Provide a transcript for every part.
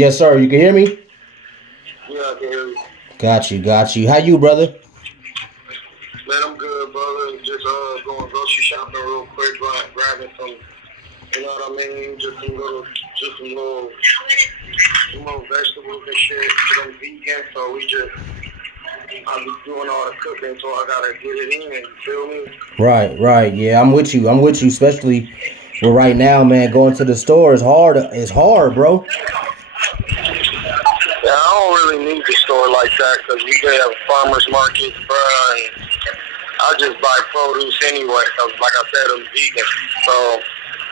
Yes, sir. You can hear me? Yeah, I can hear you. Got you, got you. How you, brother? Man, I'm good, brother. Just going grocery shopping real quick, grabbing some, you know what I mean? Some little vegetables and shit. 'Cause I'm vegan, so I'm just doing all the cooking, so I gotta get it in. You feel me? Right, right. Yeah, I'm with you. I'm with you, especially well right now, man. Going to the store is hard. It's hard, bro. Yeah, I don't really need the store like that because we have farmers markets, bro, and I just buy produce anyway. Cause like I said, I'm vegan. So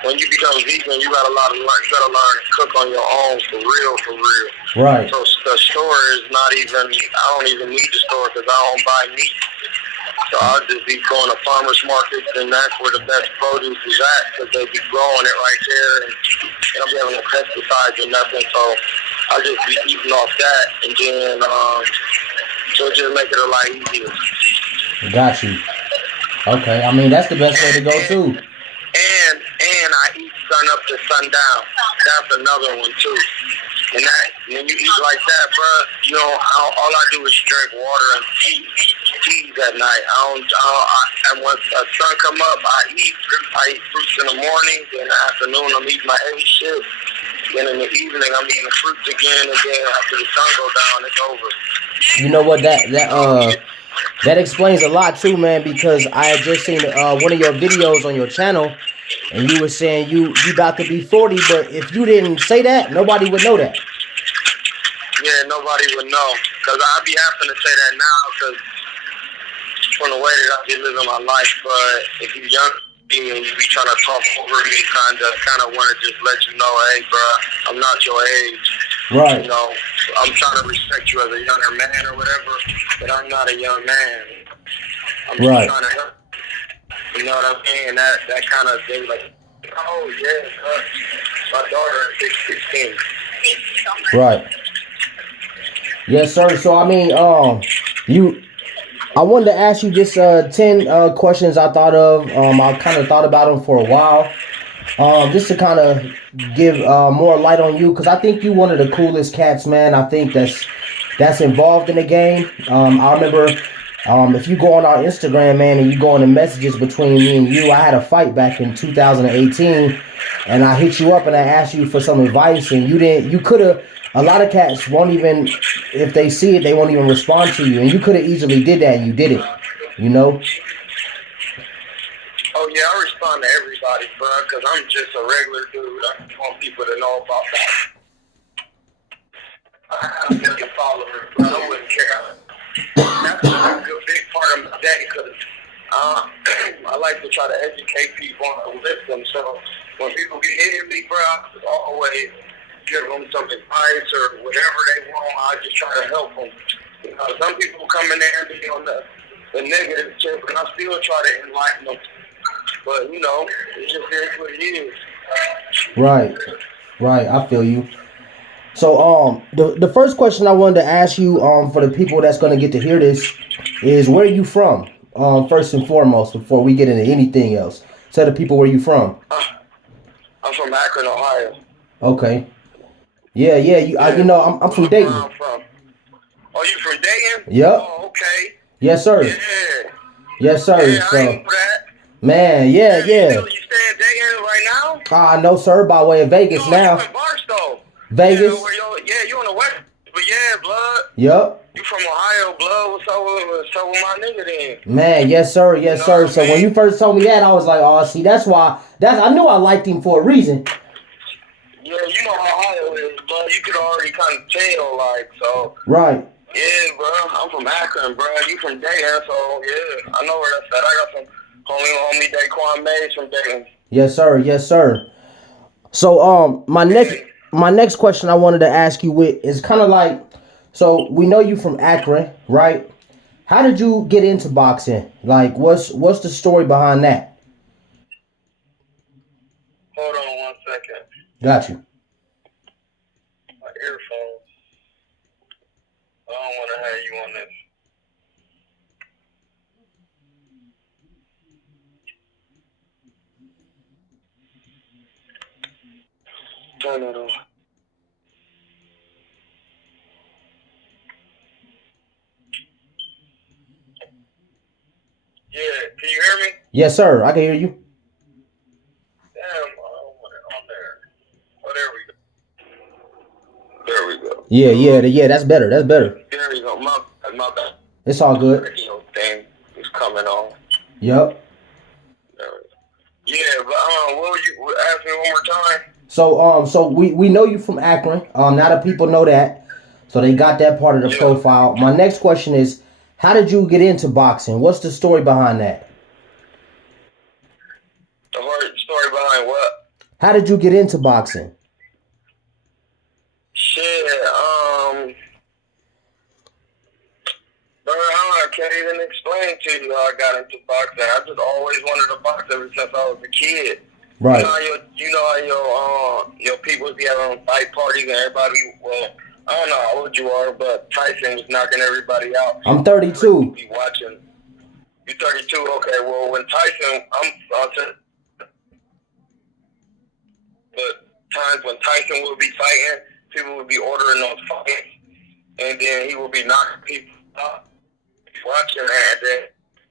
when you become vegan, you you gotta learn to cook on your own for real, for real. Right. So the store is not even. I don't even need the store because I don't buy meat. So I'll just be going to farmers markets, and that's where the best produce is at because they be growing it right there, and they don't be having no pesticides or nothing. So I'll just be eating off that, and then so it just make it a lot easier. Got you. Okay. I mean, that's the best way to go And too. and I eat sun up to sundown. That's another one too. And that when you eat like that, bro, you know, all I do is drink water and teas at night. And once the sun come up, I eat fruits in the morning. Then in the afternoon, I'm eating my heavy shit. Then in the evening, I'm eating fruits again. And then after the sun go down, it's over. You know what? That that So uh that explains a lot too, man. Because I had just seen one of your videos on your channel, and you were saying you about to be 40, but if you didn't say that, nobody would know that. yeah, nobody would know. Cause I be having to say that now, cause from the way that I be living my life. But if you're young and you be trying to talk over me, kind of want to just let you know, hey, bro, I'm not your age. You Right. know, I'm trying to respect you as a younger man or whatever, but I'm not a young man. I'm just Right. trying to help. You know what I mean? That kind of thing, like, oh yeah, my daughter is 16. Right. Yes, sir. So I mean, you I wanted to ask you just 10 questions I thought of. I kind of thought about them for a while. Just to kind of give more light on you, because I think you one of the coolest cats, man. I think that's involved in the game. I remember if you go on our Instagram, man, and you go on the messages between me and you, I had a fight back in 2018, and I hit you up and I asked you for some advice, and you didn't. You could have. A lot of cats won't even, if they see it, they won't even respond to you, and you could have easily did that, and you did it. You know. Oh yeah, I respond to everybody, bro, because I'm just a regular dude. I just want people to know about that. I have a million followers, but I wouldn't care. That's a good big part of my day because I like to try to educate people and uplift them. So when people get into me, bro, I always give them some advice or whatever they want. I just try to help them. You know, some people come in there and be on the negative tip, and I still try to enlighten them. But you know, it just is what it is. Right. Right. I feel you. So the first question I wanted to ask you for the people that's going to get to hear this is where are you from? First and foremost before we get into anything else. Tell the people where you from. I'm from Akron, Ohio. Okay. Yeah, yeah, you Yeah, know I'm from where Dayton. I'm from. Oh, you from Dayton? Yep. Oh, okay. Yes, sir. Yeah. Yes, sir. Yeah, I ain't So, know that. man, yeah, Yeah, yeah. you stay in Dayton right now? No, sir, by way of Vegas No, you now. in Barstow. Yeah, Vegas. yeah, you on the west. But yeah, blood. Yep. You from Ohio, blood. What's up with my nigga then? Man, yes, sir, You yes, know sir. what I So when mean? you first told me that, I was like, oh, see, that's I knew I liked him for a reason. Yeah, you know how Ohio is, blood. You could already kind of tell, like, so. Right. Yeah, bro. I'm from Akron, bro. You from Dayton, so yeah, I know where that's at. I got some homie Daquan Mays from Dayton. Yes, sir. Yes, sir. So, Yeah. my next question I wanted to ask you with is kind of like, so we know you from Akron, right? How did you get into boxing? Like, what's the story behind that? Hold on 1 second. Got you. My earphones. I don't want to have you on this. Turn it on. Yes, sir. I can hear you. Damn, on there. Oh, there we go. There we go. Yeah. That's better. That's better. There you go. My bad. It's all good. Radio thing is coming on. Yep. Yeah, but what would you ask me one more time? So we know you from Akron. Now that people know that, so they got that part of the profile. My next question is, how did you get into boxing? What's the story behind that? The story behind what? How did you get into boxing? Shit, bro, I can't even explain to you how I got into boxing. I just always wanted to box ever since I was a kid. Right. You know how your people be having fight parties and everybody. Well, I don't know how old you are, but Tyson was knocking everybody out. I'm 32. Be watching. You 32? Okay. Well, when Tyson, but times when Tyson would be fighting, people would be ordering those fights, and then he would be knocking people out. Watching that, then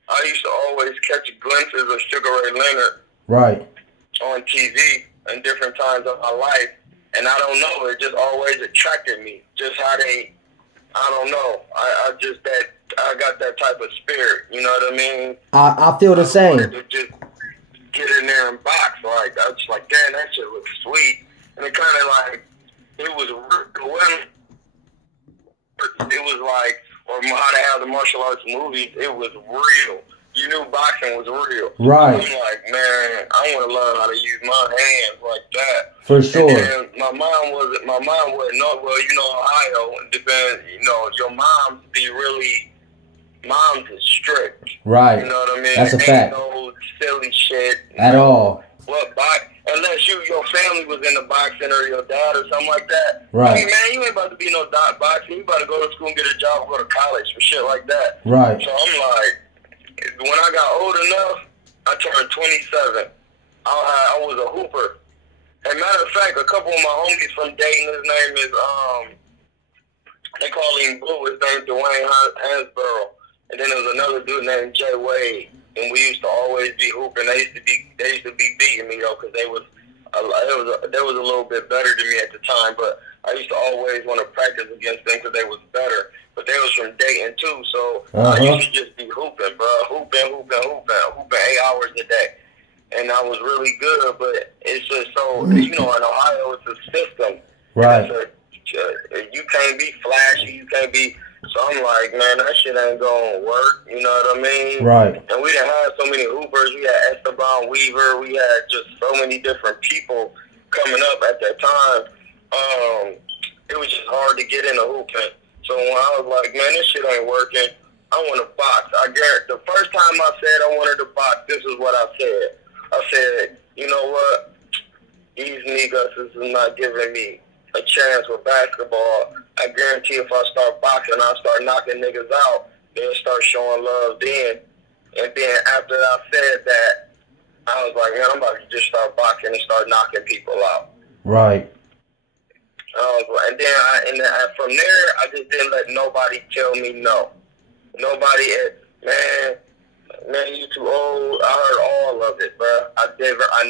I used to always catch glimpses of Sugar Ray Leonard. Right. On TV in different times of my life, and I don't know, it just always attracted me. Just how I don't know. I got that type of spirit. You know what I mean? I feel the same. To just get in there and box. Like I was like, damn, that shit looks sweet, and it kind of like it was like, or how they have the martial arts movies. It was real. You knew boxing was real. Right. I'm like, man, I want to learn how to use my hands like that. For sure. And then my mom wasn't know. Well, you know, Ohio, depends. You know, your moms be really. Moms is strict. Right. You know what I mean? That's a fact. Ain't no silly shit at all. What unless your family was in the boxing or your dad or something like that. Right. I mean, man, you ain't about to be no boxing. You about to go to school and get a job or go to college for shit like that. Right. So I'm like, when I got old enough, I turned 27. I was a hooper. And matter of fact, a couple of my homies from Dayton, his name is, they call him Blue, his name's Dwayne Hansborough. And then there was another dude named Jay Wade. And we used to always be hooping. They used to be beating me, though, because they was a little bit better than me at the time. But I used to always want to practice against them because they was better. But they was from Dayton, too. So I used to just be hooping, bro. Hooping 8 hours a day. And I was really good, but it's just so, you know, in Ohio, it's a system. Right. You can't be flashy. You can't be. So I'm like, man, that shit ain't gonna work. You know what I mean? Right. And we done had so many hoopers. We had Esteban Weaver. We had just so many different people coming up at that time. It was just hard to get into hooping. So when I was like, man, this shit ain't working, I want to box. I guarantee the first time I said I wanted to box, this is what I said. I said, you know what? These niggas is not giving me a chance with basketball. I guarantee if I start boxing, I'll start knocking niggas out. They'll start showing love then. And then after I said that, I was like, man, I'm about to just start boxing and start knocking people out. Right. And then from there, I just didn't let nobody tell me no. Nobody, man, you too old. I heard all of it, bro. I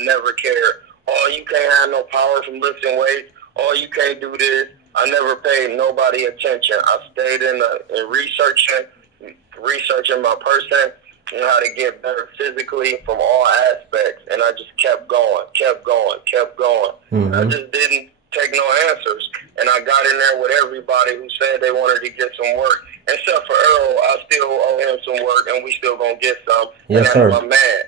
never cared. Oh, you can't have no power from lifting weights. Oh, you can't do this. I never paid nobody attention. I stayed in researching my person and how to get better physically from all aspects. And I just kept going. Mm-hmm. I just didn't take no answers. And I got in there with everybody who said they wanted to get some work. Except for Earl, I still owe him some work, and we still gonna get some. Yes, and sir. that's my man.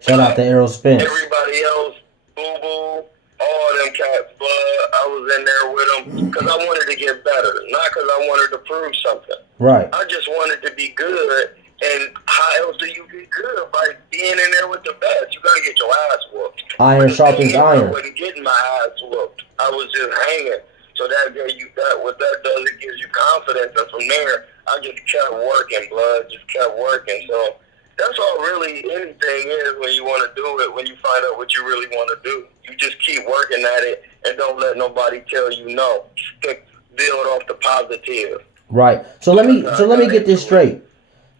Shout out to Errol Spence. Everybody else, Boo Boo, all them cats, Blood, I was in there with them because I wanted to get better, not because I wanted to prove something. Right. I just wanted to be good, and how else do you get good? By being in there with the best. You gotta get your ass whooped. Iron sharpens iron. I wasn't getting my ass whooped. I was just hanging. So that gave you that. What that does, it gives you confidence. And from there, I just kept working, Blood. Just kept working. So that's all really anything is when you want to do it. When you find out what you really want to do, you just keep working at it and don't let nobody tell you no. Build off the positive. Right. So let me get this straight.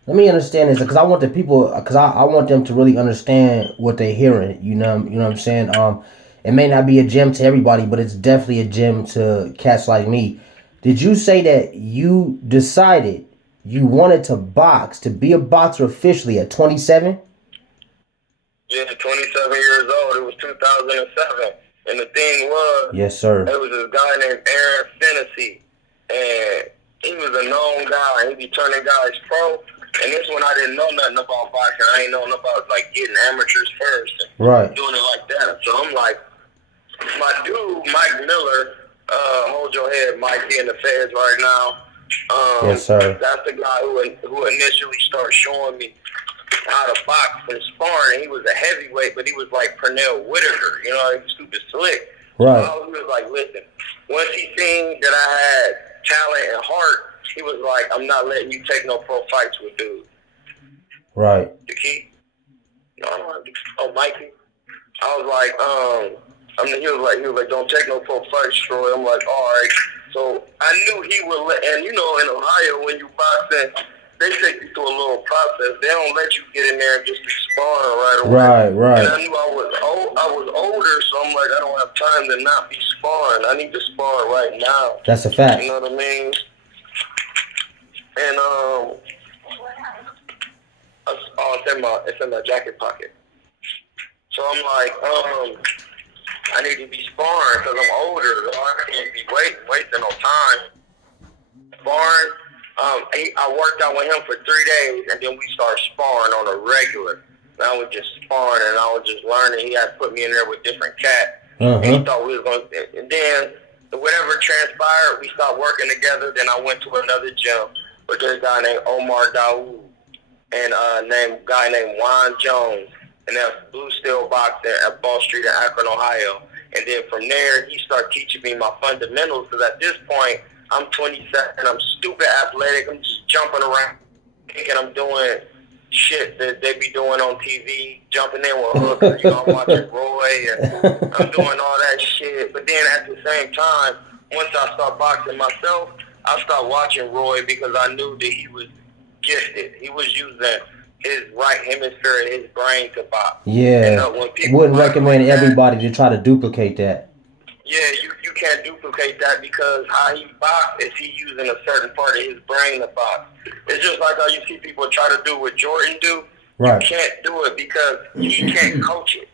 let me understand this because I want the people because I want them to really understand what they're hearing. You know what I'm saying. It may not be a gem to everybody, but it's definitely a gem to cats like me. Did you say that you decided you wanted to box to be a boxer officially at 27? Yeah, 27 years old. It was 2007. And the thing was, Yes, sir. there was this guy named Aaron Fennessy. And he was a known guy. He be turning guys pro. And this one I didn't know nothing about boxing. I ain't know nothing about like getting amateurs first and Right. doing it like that. So I'm like, my dude, Mike Miller, hold your head, Mike, he in the feds right now. Yes, sir. That's the guy who initially started showing me how to box from sparring. He was a heavyweight, but he was like Pernell Whitaker, you know, he was stupid slick. Right. So he was like, listen, once he seen that I had talent and heart, he was like, I'm not letting you take no pro fights with dude. Right. The key? No, oh, Mikey. I was like, he was like, don't take no pro fights, Troy. I'm like, all right. So I knew he would let, and you know, in Ohio, when you boxing, they take you through a little process. They don't let you get in there and just spar right away. Right, right. And I knew I was older, so I'm like, I don't have time to not be sparring. I need to spar right now. That's a fact. You know what I mean? And it's in my jacket pocket. So I'm like, I need to be sparring because I'm older. I can't be wasting no time. Sparring. I worked out with him for 3 days, and then we started sparring on a regular. And I was just sparring, and I was just learning. He had put me in there with different cats. And he thought we was going to. And then, whatever transpired, we stopped working together. Then I went to another gym with this guy named Omar Daoud and a guy named Juan Jones. And that's Blue Steel Boxing at Ball Street in Akron, Ohio. And then from there, he started teaching me my fundamentals. Because at this point, I'm 27, I'm stupid athletic, I'm just jumping around, thinking I'm doing shit that they be doing on TV, jumping in with hookers, you know, I'm watching Roy, and I'm doing all that shit. But then at the same time, once I start boxing myself, I started watching Roy because I knew that he was gifted. He was using his right hemisphere and his brain to box. Yeah, And, wouldn't recommend everybody to try to duplicate that. Yeah, you can't duplicate that because how he boxed is he using a certain part of his brain to box. It's just like how you see people try to do what Jordan do. Right. You can't do it because he can't coach it.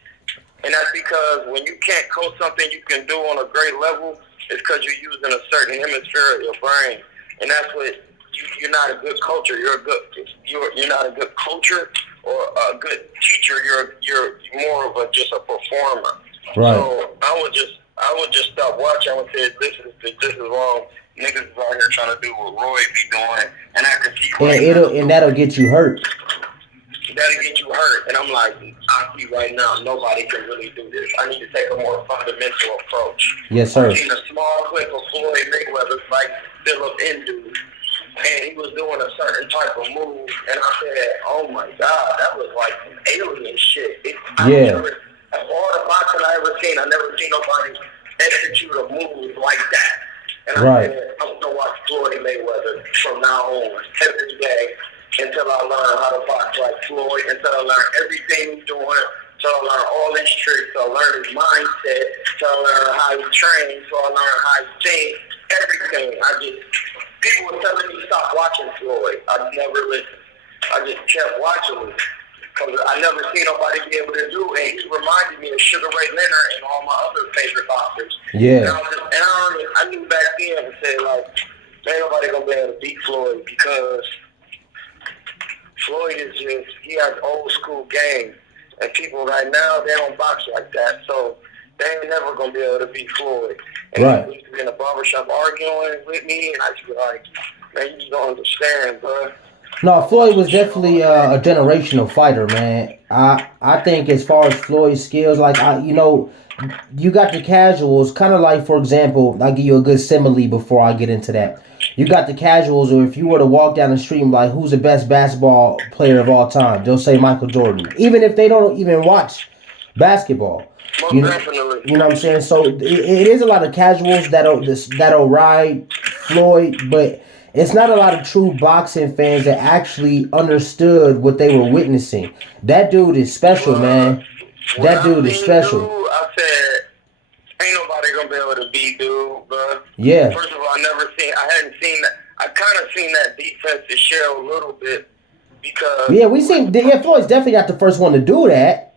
And that's because when you can't coach something you can do on a great level, it's because you're using a certain hemisphere of your brain. And that's what you're not a good coacher. You're not a good coacher or a good teacher. You're more of just a performer. Right. So I would just stop watching. I would say, this is wrong. Niggas is out here trying to do what Roy be doing, and I can see. And that'll get you hurt. That'll get you hurt, and I'm like, I see right now, nobody can really do this. I need to take a more fundamental approach. Yes, sir. I've seen a small clip of Floyd Mayweather fight Philip Indu, and he was doing a certain type of move, and I said, oh my God, that was like some alien shit. Of all the boxing I ever seen, I never seen nobody execute a move like that. And I said, I'm going to watch Floyd Mayweather from now on every day until I learn how to box like Floyd, until I learn everything he's doing, until I learn all his tricks, until I learn his mindset, until I learn how he trains, until I learn how he thinks, everything. People were telling me stop watching Floyd. I never listened. I just kept watching him. Because I never seen nobody be able to do it. And he reminded me of Sugar Ray Leonard and all my other favorite boxers. Yeah. I knew back then to say, like, ain't nobody going to be able to beat Floyd because Floyd is just, he has old school game. And people right now, they don't box like that. So they ain't never going to be able to beat Floyd. And he used to be in a barbershop arguing with me. And I used to be like, man, you just don't understand, bro. No, Floyd was definitely a generational fighter, man. I think as far as Floyd's skills, like you got the casuals, kind of like, for example, I'll give you a good simile before I get into that. You got the casuals, or if you were to walk down the street and like, who's the best basketball player of all time? They'll say Michael Jordan, even if they don't even watch basketball. You know what I'm saying? So it is a lot of casuals that'll ride Floyd, but it's not a lot of true boxing fans that actually understood what they were witnessing. That dude is special, But man. when That I dude is seen dude, special. I said, ain't nobody gonna be able to beat dude, bro. Yeah. First of all, I hadn't seen that. I kind of seen that defense to show a little bit because, Yeah, we seen. Yeah, Floyd's definitely not the first one to do that.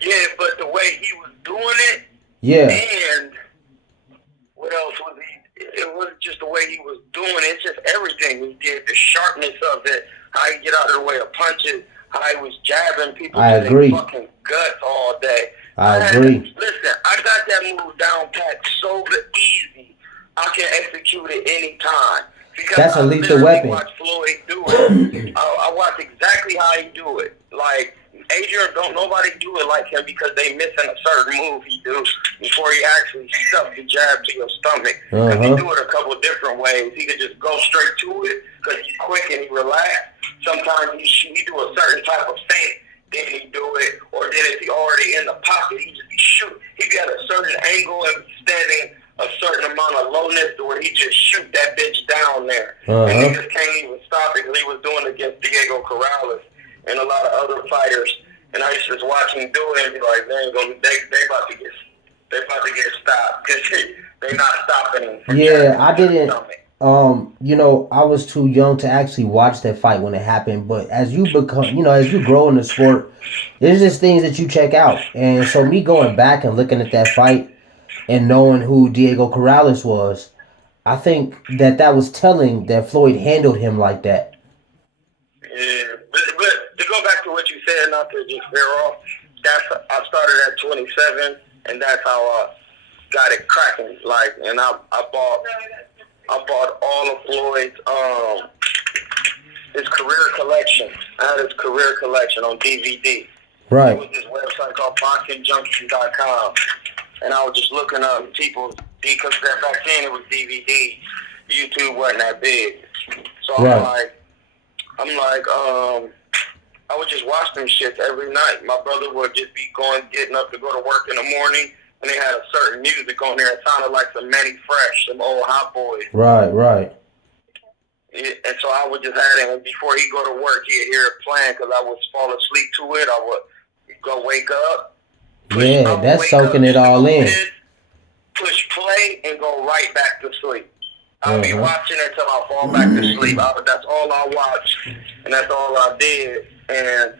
yeah, but the way he was doing it, Yeah. and what else was he? It was just the way he was doing it. It's just everything he did, the sharpness of it, how he get out of the way of punches, how he was jabbing people I to their agree. fucking guts all day. I agree. Listen, I got that move down pat so easy. I can execute it anytime. Because That's a I lethal literally weapon. watch Floyd do it. I watch exactly how he do it. Like, Adrian, don't nobody do it like him because they missing a certain move he do before he actually stuffs the jab to your stomach. Because he do it a couple of different ways. He could just go straight to it because he's quick and he relaxed. Sometimes he do a certain type of feint, then he do it. Or then if he already in the pocket, he just be shoot. He got a certain angle and standing a certain amount of lowness to where he just shoot that bitch down there. And niggas can't even stop it because he was doing it against Diego Corrales and a lot of other fighters. And I used to just watch him do it and be like, they about to get stopped because they not stopping him. Yeah, I didn't. You know, I was too young to actually watch that fight when it happened. But as you become, you know, as you grow in the sport, there's just things that you check out. And so me going back and looking at that fight and knowing who Diego Corrales was, I think that was telling that Floyd handled him like that. Yeah, but to go back to what you said, not to just veer off, I started at 27, and that's how I got it cracking. Like, and I bought all of Floyd's his career collection. I had his career collection on DVD. Right. It was this website called BoxingJunction.com, and I was just looking up people because back then it was DVD. YouTube wasn't that big, so I would just watch them shits every night. My brother would just be getting up to go to work in the morning, and they had a certain music on there. It sounded like some Manny Fresh, some old Hot Boys. Right. Yeah, and so I would just have it, and before he go to work, he'd hear it playing because I would fall asleep to it. I would go wake up. That's soaking it all in. Push play and go right back to sleep. I'll be watching it until I fall back to sleep. That's all I watched, and that's all I did. And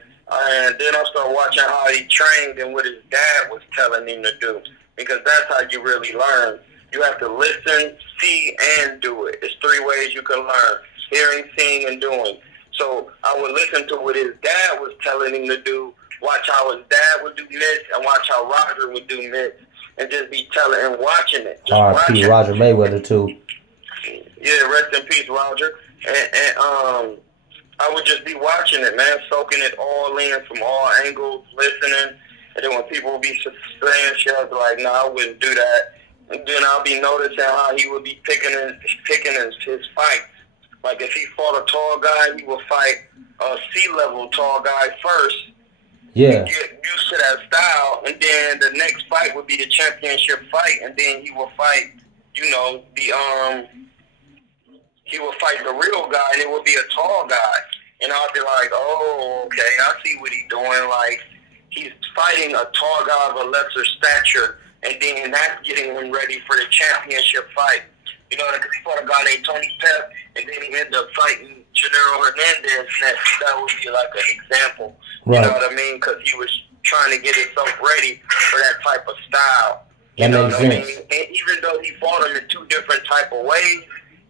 then I started watching how he trained and what his dad was telling him to do, because that's how you really learn. You have to listen, see, and do it. It's 3 ways you can learn: hearing, seeing, and doing. So I would listen to what his dad was telling him to do, watch how his dad would do mitts, and watch how Roger would do mitts, and just be telling and watching it. R.I.P. Roger Mayweather too. Yeah, rest in peace, Roger. And I would just be watching it, man, soaking it all in from all angles, listening. And then when people would be saying shit, I'd be like, no, I wouldn't do that. And then I'll be noticing how he would be picking his fights. Like if he fought a tall guy, he would fight a C-level tall guy first. Yeah. Get used to that style, and then the next fight would be the championship fight, and then he will fight, you know, he will fight the real guy, and it will be a tall guy. And I'll be like, oh, okay, I see what he's doing. Like, he's fighting a tall guy of a lesser stature, and then that's getting him ready for the championship fight. You know, because he fought a guy named Tony Pep, and then he ended up fighting Gennaro Hernandez next. That would be like an example. Right. You know what I mean? Because he was trying to get himself ready for that type of style. That makes sense. I mean? And even though he fought him in 2 different type of ways,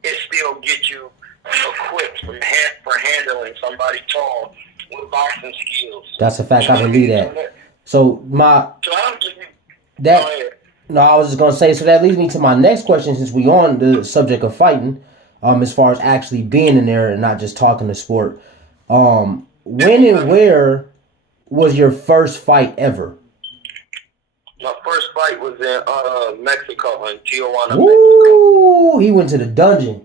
it still gets you equipped for handling somebody tall with boxing skills. That's a fact. I believe that. So I'm just No, I was just gonna say. So that leads me to my next question, since we on the subject of fighting, as far as actually being in there and not just talking the sport. When and where was your first fight ever? My first fight was in Mexico, in Tijuana, Ooh, Mexico. He went to the dungeon.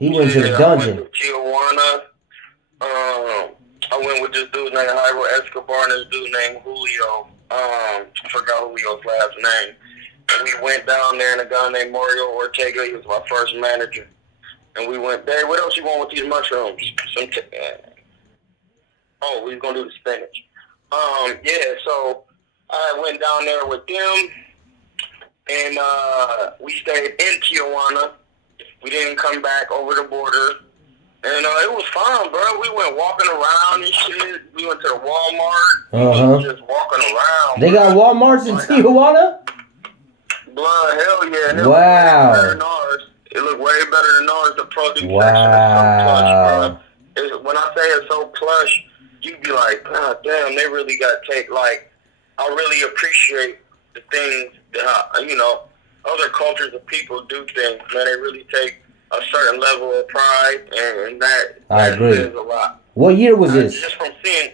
I went to Tijuana. I went with this dude named Jairo Escobar and this dude named Julio. I forgot Julio's last name. And we went down there, and a guy named Mario Ortega, he was my first manager. And we went, Dave, what else you want with these mushrooms? Oh, we was gonna do the spinach. Yeah, so I went down there with them, and we stayed in Tijuana. We didn't come back over the border. And it was fun, bro. We went walking around and shit. We went to the Walmart. We was just walking around. They got Walmarts in Tijuana? Blood, hell yeah. And Wow. it looked way better than ours. The produce section is Wow. so plush, bro. When I say it's so plush, you be like, God damn, they really got to take, like, I really appreciate the things that, other cultures of people do things. Man, they really take a certain level of pride, and I agree. Says a lot. What year was this? Just from seeing,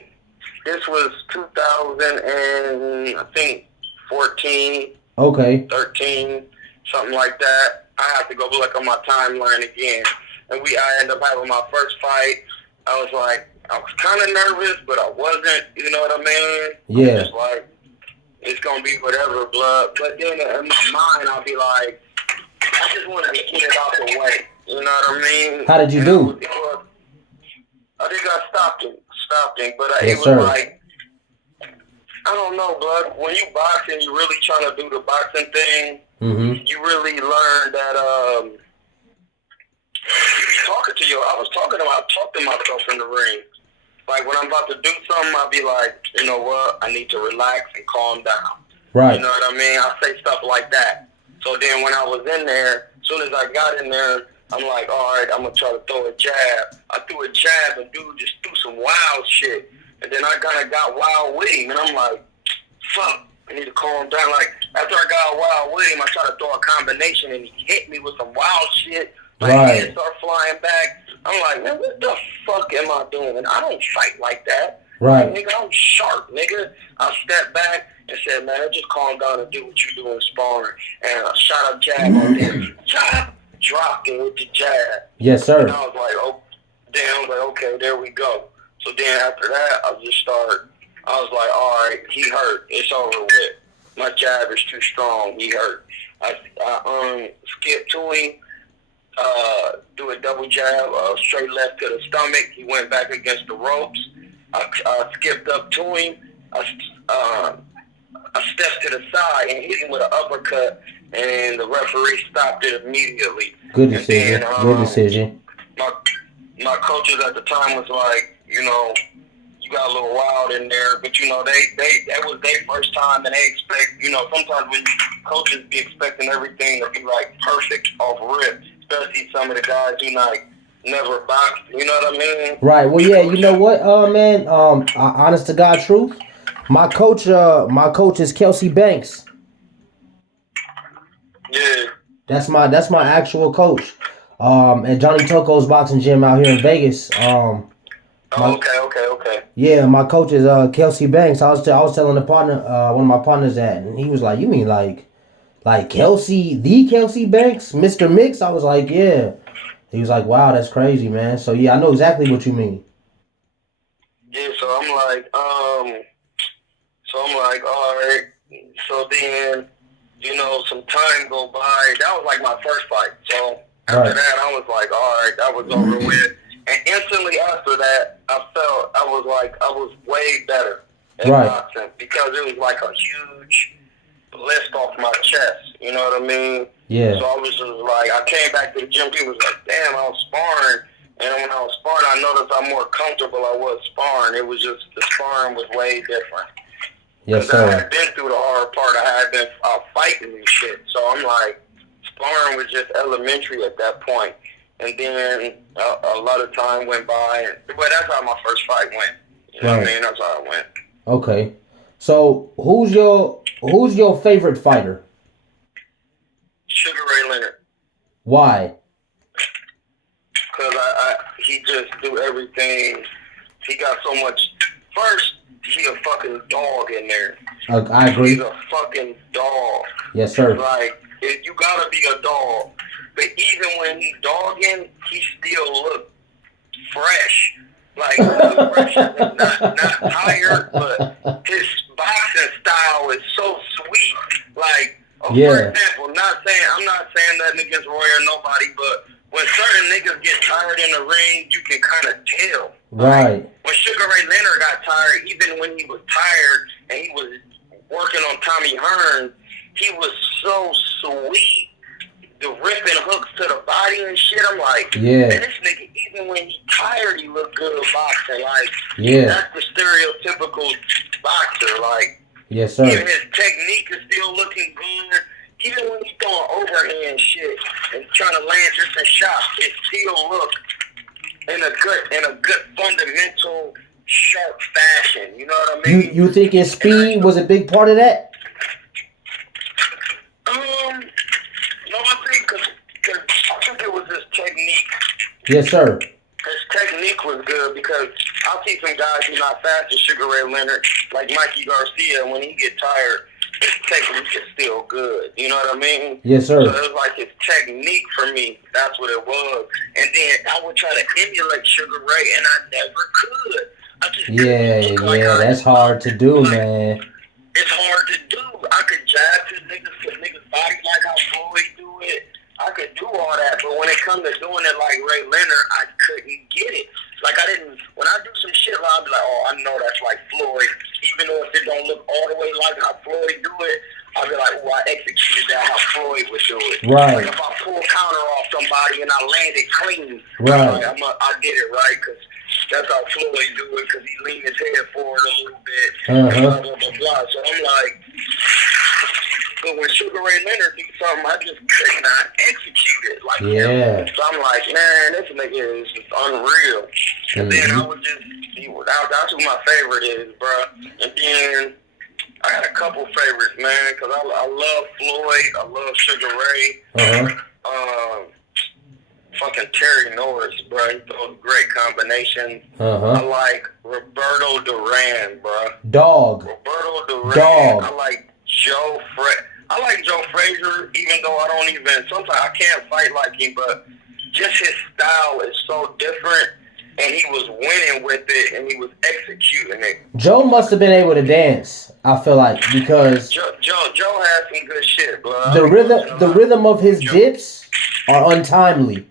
this was 2000 and I think 14, okay, 13, something like that. I have to go look on my timeline again. And I ended up having my first fight. I was kind of nervous, but I wasn't. You know what I mean? Yeah. I'm just like, it's gonna be whatever, blood. But then in my mind, I'll be like, I just wanted to get it out the way. You know what I mean? How did you do? I think I stopped him. But yes, it was sir. like, I don't know, bud. When you box and you really trying to do the boxing thing, you really learn that I talk to myself in the ring. Like when I'm about to do something, I'll be like, you know what? I need to relax and calm down. Right. You know what I mean? I say stuff like that. So then when I was in there, as soon as I got in there, I'm like, all right, I'm going to try to throw a jab. I threw a jab and dude just threw some wild shit. And then I kind of got wild with him. And I'm like, fuck, I need to calm down. Like after I got wild with him, I tried to throw a combination and he hit me with some wild shit. My head started flying back. I'm like, man, what the fuck am I doing? I don't fight like that. Right. Like, nigga, I'm sharp, nigga. I stepped back and said, man, just calm down and do what you do in sparring. And I shot a jab on there. Jab, dropped it with the jab. Yes, sir. And I was like, okay, there we go. So then after that, I was like, all right, he hurt. It's over with. My jab is too strong. He hurt. I skipped to him. Do a double jab, straight left to the stomach. He went back against the ropes. I skipped up to him. I stepped to the side and hit him with an uppercut, and the referee stopped it immediately. Good decision. Good decision. My coaches at the time was like, you got a little wild in there, but that was their first time, and they expect, sometimes when coaches be expecting everything to be like perfect off rip. Especially some of the guys who never boxed, you know what I mean? Right. Well, yeah. You know what, man? Honest to God, truth. My coach is Kelsey Banks. Yeah. That's my actual coach. At Johnny Toko's boxing gym out here in Vegas. Okay. Yeah, my coach is Kelsey Banks. I was telling the partner, one of my partners that, and he was like, "You mean like Kelsey, the Kelsey Banks, Mr. Mix?" I was like, "Yeah." He was like, "Wow, that's crazy, man." So yeah, I know exactly what you mean. Yeah, so I'm like, all right. So then, some time go by. That was like my first fight. So after that, I was like, all right, that was over with. And instantly after that, I felt I was way better at boxing because it was like a huge lift off my chest. You know what I mean? Yeah. So I was just like, I came back to the gym. People was like, damn, I was sparring. And when I was sparring, I noticed I'm more comfortable I was sparring. It was just, the sparring was way different. Yes, sir. I had been through the hard part. I had been fighting and shit. So I'm like, sparring was just elementary at that point. And then a lot of time went by. But that's how my first fight went. You know what I mean? That's how it went. Okay. So who's your favorite fighter? Sugar Ray Leonard. Why? Because he just do everything. He got so much. First, he a fucking dog in there. I agree. He's a fucking dog. Yes, sir. Like, you gotta be a dog. But even when he's dogging, he still look fresh. Like, fresh, not tired, but his boxing style is so sweet. Like, for example, I'm not saying nothing against Roy or nobody, but when certain niggas get tired in the ring, you can kind of tell. Right. When Sugar Ray Leonard got tired, even when he was tired and he was working on Tommy Hearns, he was so sweet. The ripping hooks to the body and shit. I'm like, yeah. Man, this nigga, even when he tired, he look good boxing. Like, yeah. That's the stereotypical boxer. Like, yes, sir. Even his technique is still looking good. Even when he's throwing overhand shit and trying to land different shots, it still look in a good fundamental sharp fashion. You know what I mean? You think his speed was a big part of that? No, I think because I think it was his technique. Yes, sir. His technique was good because I see some guys who not fast as Sugar Ray Leonard, like Mikey Garcia. When he get tired, his technique is still good. You know what I mean? Yes, sir. So it was like his technique for me. That's what it was. And then I would try to emulate Sugar Ray, and I never could. I just that's hard to do, man. It's hard to do. I could jab to niggas body like how Floyd do it. I could do all that, but when it comes to doing it like Ray Leonard, I couldn't get it. Like when I do some shit, I'll be like, oh, I know that's like Floyd. Even though if it don't look all the way like how Floyd do it, I'll be like, oh, I executed that how Floyd would do it. Right. Like if I pull counter off somebody and I land it clean, right. I did it right, because that's how Floyd do it, because he leaned his head forward a little bit. Blah, blah, blah, blah. So I'm like, but when Sugar Ray Leonard do something, I just could not execute it like him. So I'm like, man, this nigga is just unreal. And then I would just, that's who my favorite is, bro. And then I had a couple favorites, man, because I love Floyd, I love Sugar Ray. Fucking Terry Norris, bro. He throws great combinations. I like Roberto Duran, bro. Dog. Roberto Duran. Dog. I like I like Joe Frazier, even though I don't even, sometimes I can't fight like him, but just his style is so different, and he was winning with it, and he was executing it. Joe must have been able to dance, I feel like, because Joe had some good shit, bro. The rhythm of his dips are untimely.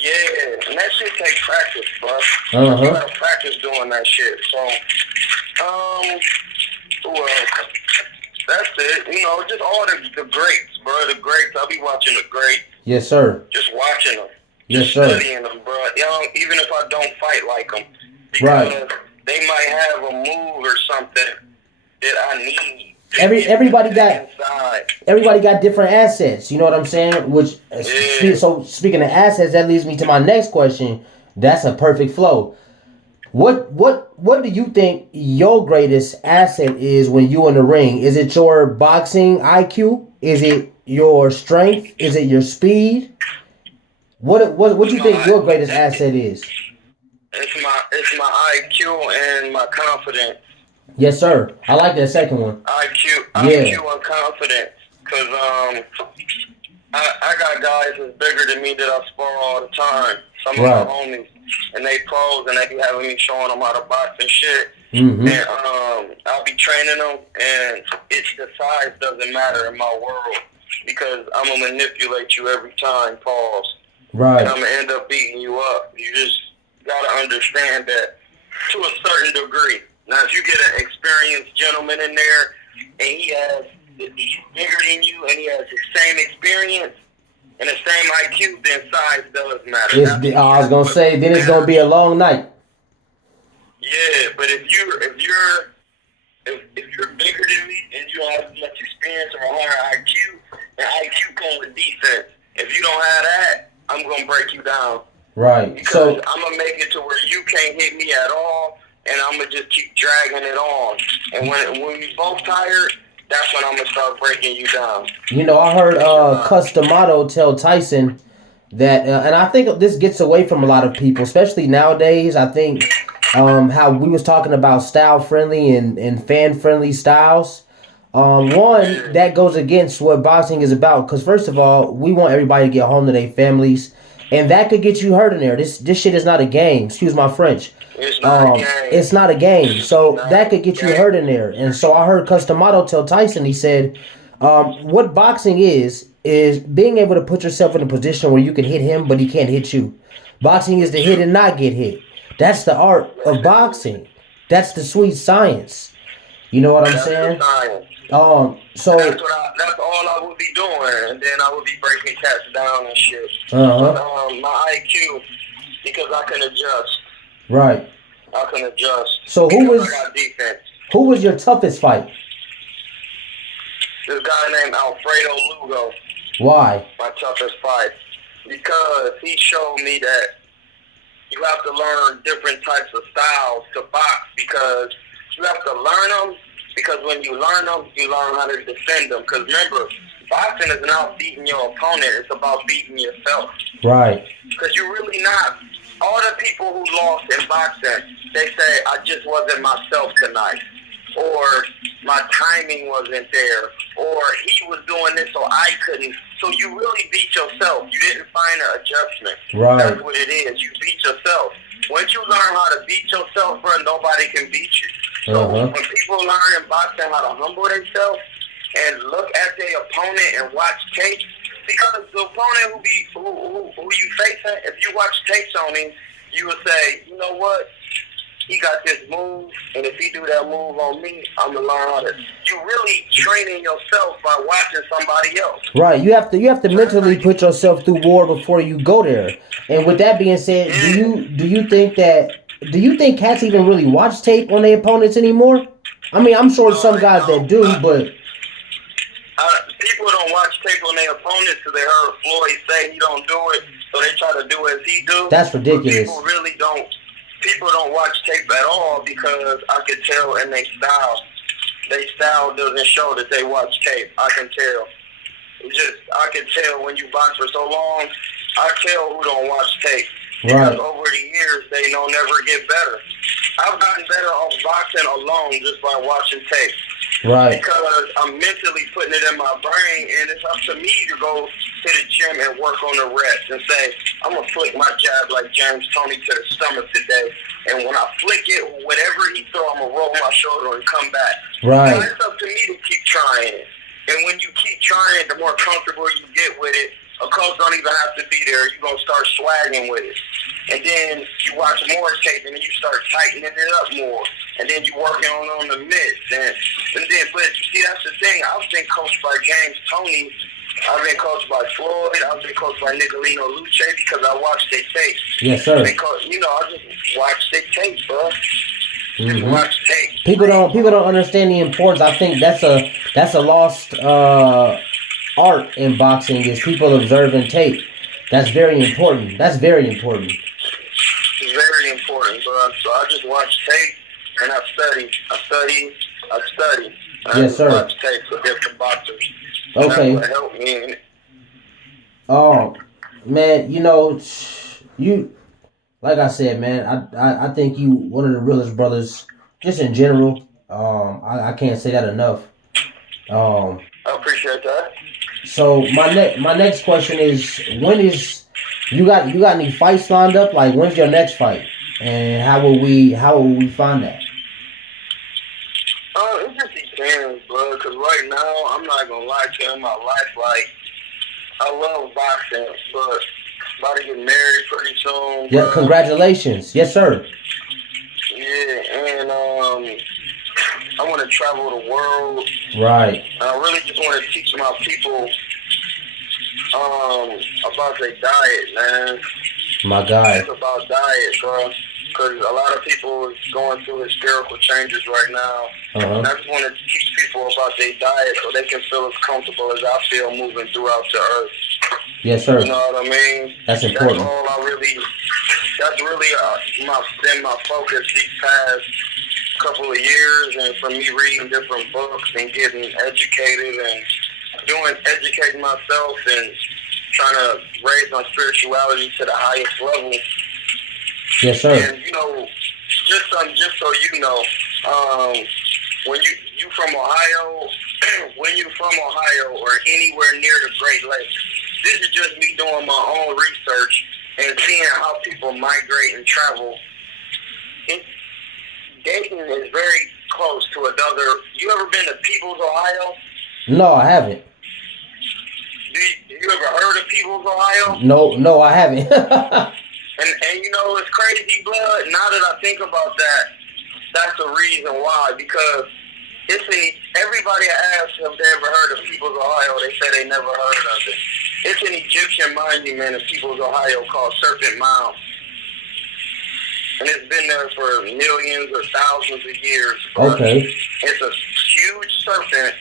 Yeah, and that shit takes practice, bro. You gotta practice doing that shit. So, well, that's it. You know, just all the greats, bro. The greats. I'll be watching the greats. Yes, sir. Just watching them. Yes, just sir. Studying them, bro. You know, even if I don't fight like them. Right. They might have a move or something that I need. Everybody got different assets. You know what I'm saying? Which so speaking of assets, that leads me to my next question. That's a perfect flow. What do you think your greatest asset is when you in the ring? Is it your boxing IQ? Is it your strength? Is it your speed? What do you think your greatest asset is? It's my IQ and my confidence. Yes, sir. I like that second one. IQ and confidence. Because I got guys that's bigger than me that I spar all the time. Some of my homies. And they pros, and they be having me showing them how to box and shit. And I'll be training them, and it's the size doesn't matter in my world. Because I'm going to manipulate you every time, pause. Right. And I'm going to end up beating you up. You just got to understand that to a certain degree. Now, if you get an experienced gentleman in there, and he's bigger than you, and he has the same experience and the same IQ, then size does matter. I was gonna say, then it's gonna be a long night. Yeah, but if you're bigger than me and you don't have as much experience or a higher IQ, and IQ comes with defense. If you don't have that, I'm gonna break you down. Right. Because I'm gonna make it to where you can't hit me at all. And I'm going to just keep dragging it on. And when we both tired, that's when I'm going to start breaking you down. You know, I heard Cus D'Amato tell Tyson that, and I think this gets away from a lot of people, especially nowadays. I think how we was talking about style-friendly and fan-friendly styles. One, that goes against what boxing is about. Because first of all, we want everybody to get home to their families. And that could get you hurt in there. This shit is not a game. Excuse my French. It's not a game. It's not a game. So that could get you hurt in there. And so I heard Cus D'Amato tell Tyson, he said, what boxing is is being able to put yourself in a position where you can hit him, but he can't hit you. Boxing is to hit and not get hit. That's the art of boxing. That's the sweet science. You know what I'm That's the saying? science. So That's all I would be doing, and then I would be breaking cats down and shit. But uh-huh. my IQ, because I can adjust. Right. I can adjust So because I got defense. who was your toughest fight? This guy named Alfredo Lugo. Why? My toughest fight, because he showed me that you have to learn different types of styles to box, because you have to learn them, because when you learn them, you learn how to defend them. Because remember, boxing isn't about beating your opponent, it's about beating yourself. Right. Because you're really not. All the people who lost in boxing, they say, I just wasn't myself tonight. Or my timing wasn't there. Or he was doing this so I couldn't. So you really beat yourself. You didn't find an adjustment. Right. That's what it is. You beat yourself. Once you learn how to beat yourself, bro, nobody can beat you. So when people learn in boxing how to humble themselves and look at their opponent and watch tape, because the opponent who you facing, if you watch tapes on him, you would say, you know what? He got this move, and if he do that move on me, I'm gonna learn how to. You really training yourself by watching somebody else. Right. You have to mentally put yourself through war before you go there. And with that being said, do you think cats even really watch tape on their opponents anymore? I mean, I'm sure some guys that do, but people don't watch tape on their opponents because they heard Floyd say he don't do it, so they try to do as he do. That's ridiculous. But people really don't. People don't watch tape at all, because I can tell in their style. Their style doesn't show that they watch tape. I can tell. I can tell when you box for so long. I tell who don't watch tape. Because over the years, they don't never get better. I've gotten better off boxing alone just by watching tape. Right. Because I'm mentally putting it in my brain, and it's up to me to go to the gym and work on the reps and say, I'm going to flick my jab like James Toney to the stomach today. And when I flick it, whatever he throw, I'm going to roll my shoulder and come back. Right. So it's up to me to keep trying it. And when you keep trying, the more comfortable you get with it, a coach don't even have to be there. You're going to start swagging with it. And then you watch more tape, and then you start tightening it up more. And then you working on the mitts. And then, but see, that's the thing. I've been coached by James Toney. I've been coached by Floyd. I've been coached by Nicolino Luce because I watched their tape. Yes, sir. Because, I just watch their tape, bro. Just watch tape. People don't understand the importance. I think that's a lost art in boxing, is people observing tape. That's very important. That's very important. It's very important, bro. So I just watch tape and I study. Yes, sir. I watch tape for different boxers. Okay. That's what helped me. Oh, man, you like I said, man, I think you one of the realest brothers, just in general. I can't say that enough. I appreciate that. So my next question is, when is you got any fights lined up? Like, when's your next fight, and how will we find that? It just depends, bro. Because right now, I'm not gonna lie to you, in my life, like, I love boxing, but about to get married pretty soon. Yeah, congratulations. Yes, sir. Yeah, and I want to travel the world. Right. I really just want to teach my people about their diet, man. My guy. It's about diet, bro. Because a lot of people is going through hysterical changes right now. And I just want to teach people about their diet so they can feel as comfortable as I feel moving throughout the earth. Yes, sir. You know what I mean? That's important. That's really been my focus these past couple of years, and for me reading different books and getting educated and educating myself and trying to raise my spirituality to the highest level. Yes, sir. And just so you know, when you from Ohio, when you from Ohio or anywhere near the Great Lakes, this is just me doing my own research and seeing how people migrate and travel. Dayton is very close to another. You ever been to Peoples, Ohio? No, I haven't. You ever heard of People's Ohio? No, I haven't. And you know, it's crazy, blood. Now that I think about that, that's the reason why. Because everybody I asked if they ever heard of People's Ohio, they say they never heard of it. It's an Egyptian monument in People's Ohio called Serpent Mound. And it's been there for millions or thousands of years. Okay. It's a huge serpent,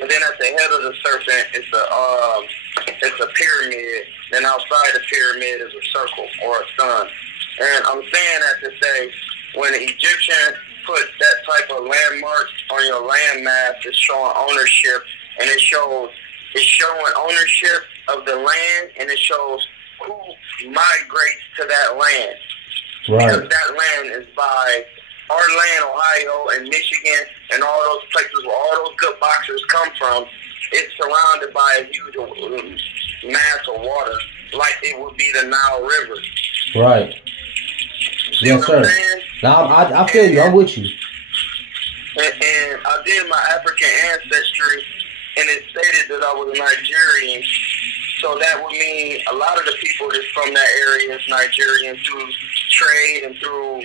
and then at the head of the serpent it's a pyramid. Then outside the pyramid is a circle or a sun. And I'm saying that to say, when the Egyptians put that type of landmark on your landmass, it's showing ownership, and it's showing ownership of the land, and it shows who migrates to that land. Right. Because that land is by our land, Ohio and Michigan, and all those places where all those good boxers come from. It's surrounded by a huge mass of water, like it would be the Nile River. Right. See Yes, sir. Now I feel you. I'm with you. And I did my African ancestry, and it stated that I was a Nigerian. So that would mean a lot of the people that's from that area is Nigerian through trade and through,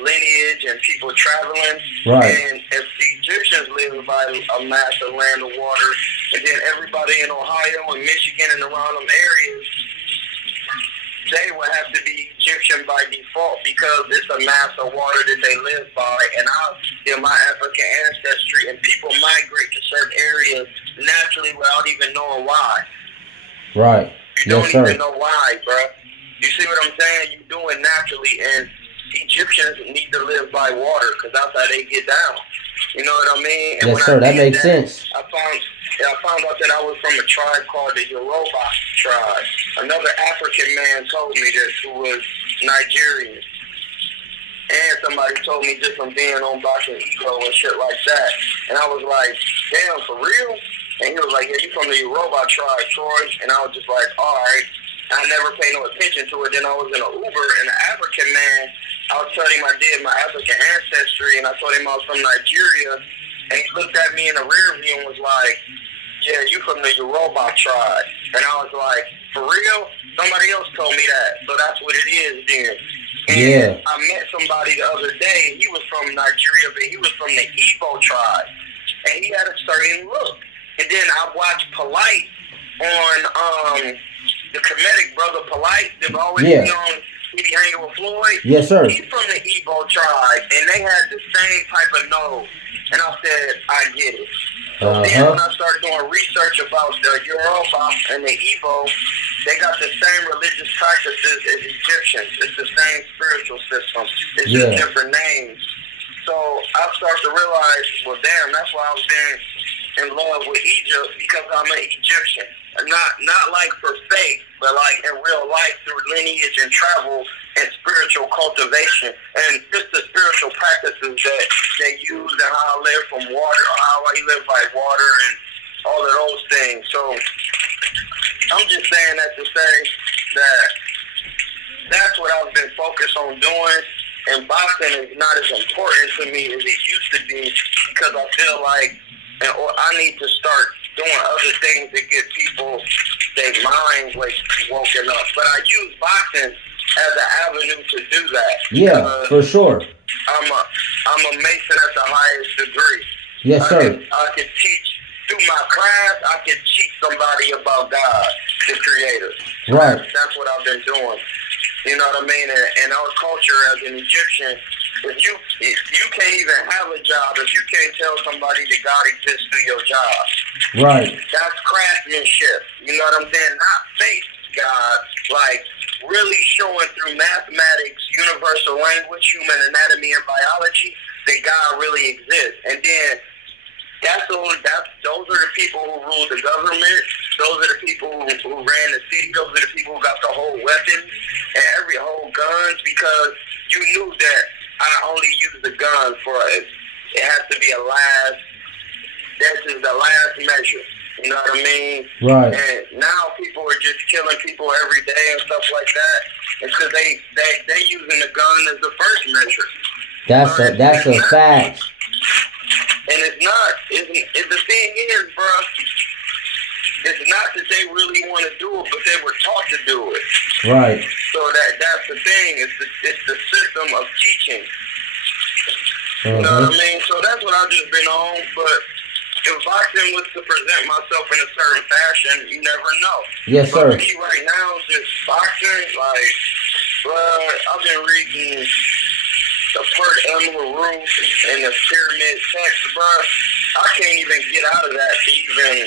lineage and people traveling. Right. And if the Egyptians live by a massive land of water, and then everybody in Ohio and Michigan and around them areas, they would have to be Egyptian by default because it's a mass of water that they live by. And I did my African ancestry, and people migrate to certain areas naturally without even knowing why. Right. You don't Yes, sir. even know why, bro. You see what I'm saying? You do it naturally, and Egyptians need to live by water because that's how they get down. You know what I mean? And Yes, sir. That makes sense. I found out that I was from a tribe called the Yoruba tribe. Another African man told me this who was Nigerian. And somebody told me just from being on Boxing Ego and shit like that. And I was like, damn, for real? And he was like, yeah, you from the Yoruba tribe, Troy? And I was just like, all right. I never paid no attention to it. Then I was in an Uber, and the African man, I was telling him I did my African ancestry, and I told him I was from Nigeria. And he looked at me in the rear view and was like, yeah, you from the Yoruba tribe. And I was like, for real? Somebody else told me that. So that's what it is then. And I met somebody the other day. He was from Nigeria, but he was from the Igbo tribe. And he had a certain look. And then I watched Polite on the comedic brother Polite. They've always been on, he be hanging with Floyd. Yes, sir. He's from the Igbo tribe. And they had the same type of nose. And I said, I get it. So then when I started doing research about the Yoruba and the Igbo, they got the same religious practices as Egyptians. It's the same spiritual system. It's just different names. So I started to realize, well, damn, that's why I was in love with Egypt, because I'm an Egyptian. Not like for faith, but like in real life through lineage and travel and spiritual cultivation and just the spiritual practices that they use and how I live from water, how I live by water and all of those things. So I'm just saying that to say that that's what I've been focused on doing. And boxing is not as important to me as it used to be because I feel like I need to start doing other things to get people their minds woken up. But I use boxing as an avenue to do that. Yeah, for sure. I'm a Mason at the highest degree. Yes, sir. I can teach through my craft. I can teach somebody about God, the Creator. Right. That's what I've been doing. You know what I mean? And our culture as an Egyptian, if you can't even have a job, if you can't tell somebody that God exists through your job. Right. That's craftsmanship. You know what I'm saying? Not fake God, like really showing through mathematics, universal language, human anatomy, and biology that God really exists. And then those are the people who rule the government. Those are the people who ran the city. Those are the people who got the whole weapons and every whole guns, because you knew that I only use the gun for it has to be a last. This is the last measure. You know what I mean? Right. And now people are just killing people every day and stuff like that. It's because they using the gun as the first measure. That's a fact. And it's not. The thing is, bro, it's not that they really want to do it, but they were taught to do it. Right. So that's the thing. It's the system of teaching. You know what I mean? So that's what I've just been on. But if boxing was to present myself in a certain fashion, you never know. Yes, sir. But me right now, just boxing, like, bruh, I've been reading the Pert Emerald Roof and the Pyramid Text, bruh. I can't even get out of that to even.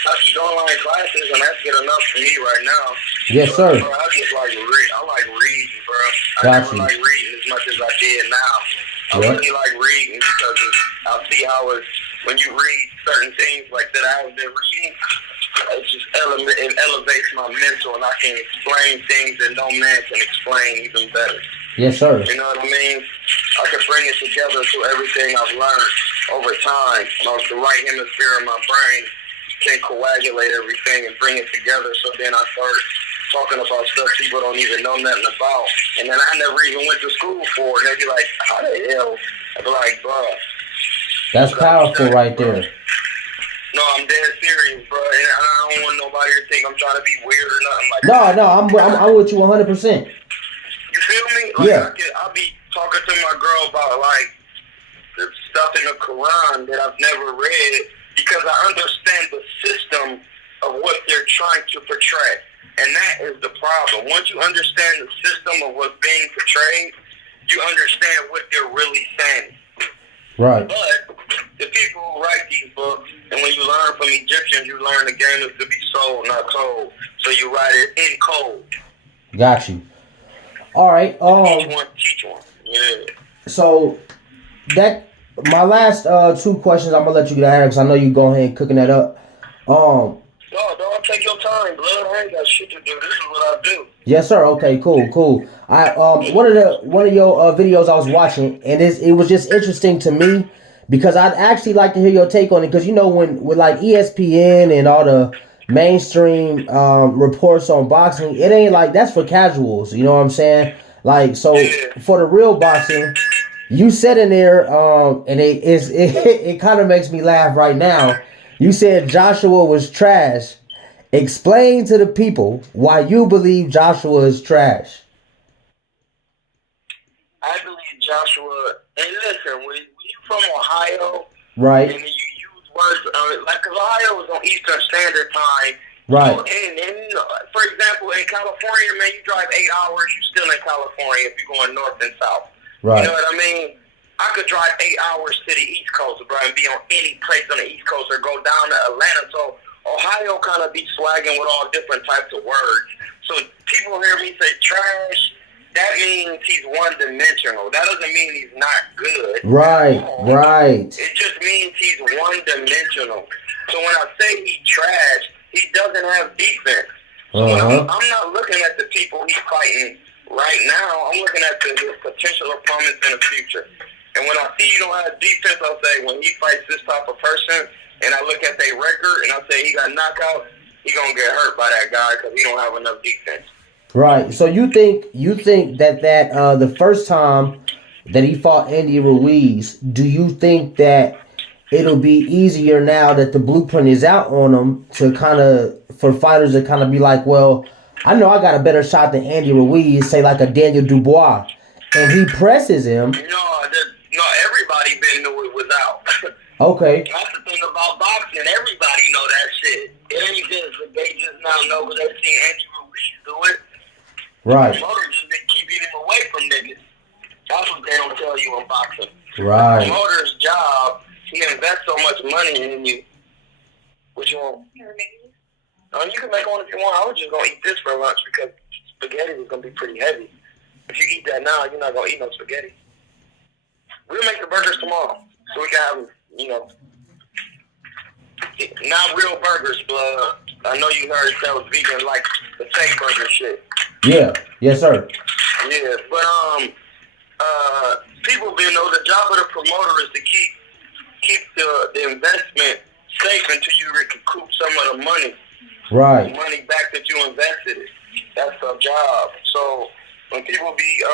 I keep online classes, and that's good enough for me right now. Yes, sir. Bro, I just like I like reading, bro. I never like reading as much as I did now. I really like reading because I see how it's when you read certain things like that I have been reading. It elevates my mental, and I can explain things that no man can explain even better. Yes, sir. You know what I mean? I can bring it together to everything I've learned over time. The right hemisphere of my brain can coagulate everything and bring it together. So then I start talking about stuff people don't even know nothing about. And then I never even went to school for it. And they'd be like, how the hell? I'd be like, bro. That's powerful right there. No, I'm dead serious, bro. And I don't want nobody to think I'm trying to be weird or nothing like that. No, I'm with you 100%. You feel me? Like, yeah. I'll be talking to my girl about, like, the stuff in the Quran that I've never read because I understand the system of what they're trying to portray. And that is the problem. Once you understand the system of what's being portrayed, you understand what they're really saying. Right. But the people who write these books, and when you learn from Egyptians, you learn the game is to be sold, not told. So you write it in code. Got you. All right. Teach one. Yeah. So that my last two questions, I'm gonna let you get ahead because I know you go ahead and cooking that up. No, don't take your time, blood. I ain't got shit to do. This is what I do. Yes, sir. Okay, cool. I one of your videos I was watching, and it was just interesting to me because I'd actually like to hear your take on it because you know when with like ESPN and all the mainstream reports on boxing, it ain't like that's for casuals. You know what I'm saying? Like so for the real boxing, you said in there, and it kind of makes me laugh right now. You said Joshua was trash. Explain to the people why you believe Joshua is trash. I believe Joshua. And listen, when you from Ohio, right? And you use words like because Ohio is on Eastern Standard Time, right? So, and for example, in California, man, you drive 8 hours, you're still in California if you're going north and south. Right. You know what I mean? I could drive 8 hours to the East Coast, bro, and be on any place on the East Coast or go down to Atlanta. So Ohio kind of be swagging with all different types of words. So people hear me say trash, that means he's one-dimensional. That doesn't mean he's not good. Right, right. It just means he's one-dimensional. So when I say he's trash, he doesn't have defense. So I'm not looking at the people he's fighting right now. I'm looking at his potential opponents in the future. And when I see you don't have defense, I'll say when he fights this type of person, and I look at their record, and I say he got knockouts, he gonna get hurt by that guy because he don't have enough defense. Right. So you think that the first time that he fought Andy Ruiz, do you think that it'll be easier now that the blueprint is out on him to for fighters to kind of be like, well, I know I got a better shot than Andy Ruiz, say like a Daniel Dubois, and he presses him. No, everybody been knew it was out. Okay. That's the thing about boxing. Everybody know that shit. It ain't just they just now know because they seen Andy Ruiz do it. Right. Promoters just been keeping him away from niggas. That's what they don't tell you in boxing. Right. The promoter's job, he invests so much money in you. What you want? You can make one if you want. I was just gonna eat this for lunch because spaghetti was gonna be pretty heavy. If you eat that now, you're not gonna eat no spaghetti. We'll make the burgers tomorrow, so we can have them, not real burgers, blood. I know you heard that was vegan, like the fake burger shit. Yeah. Yes, sir. Yeah, but people been know the job of the promoter is to keep the investment safe until you recoup some of the money. Right. The money back that you invested in. That's the job. So when people be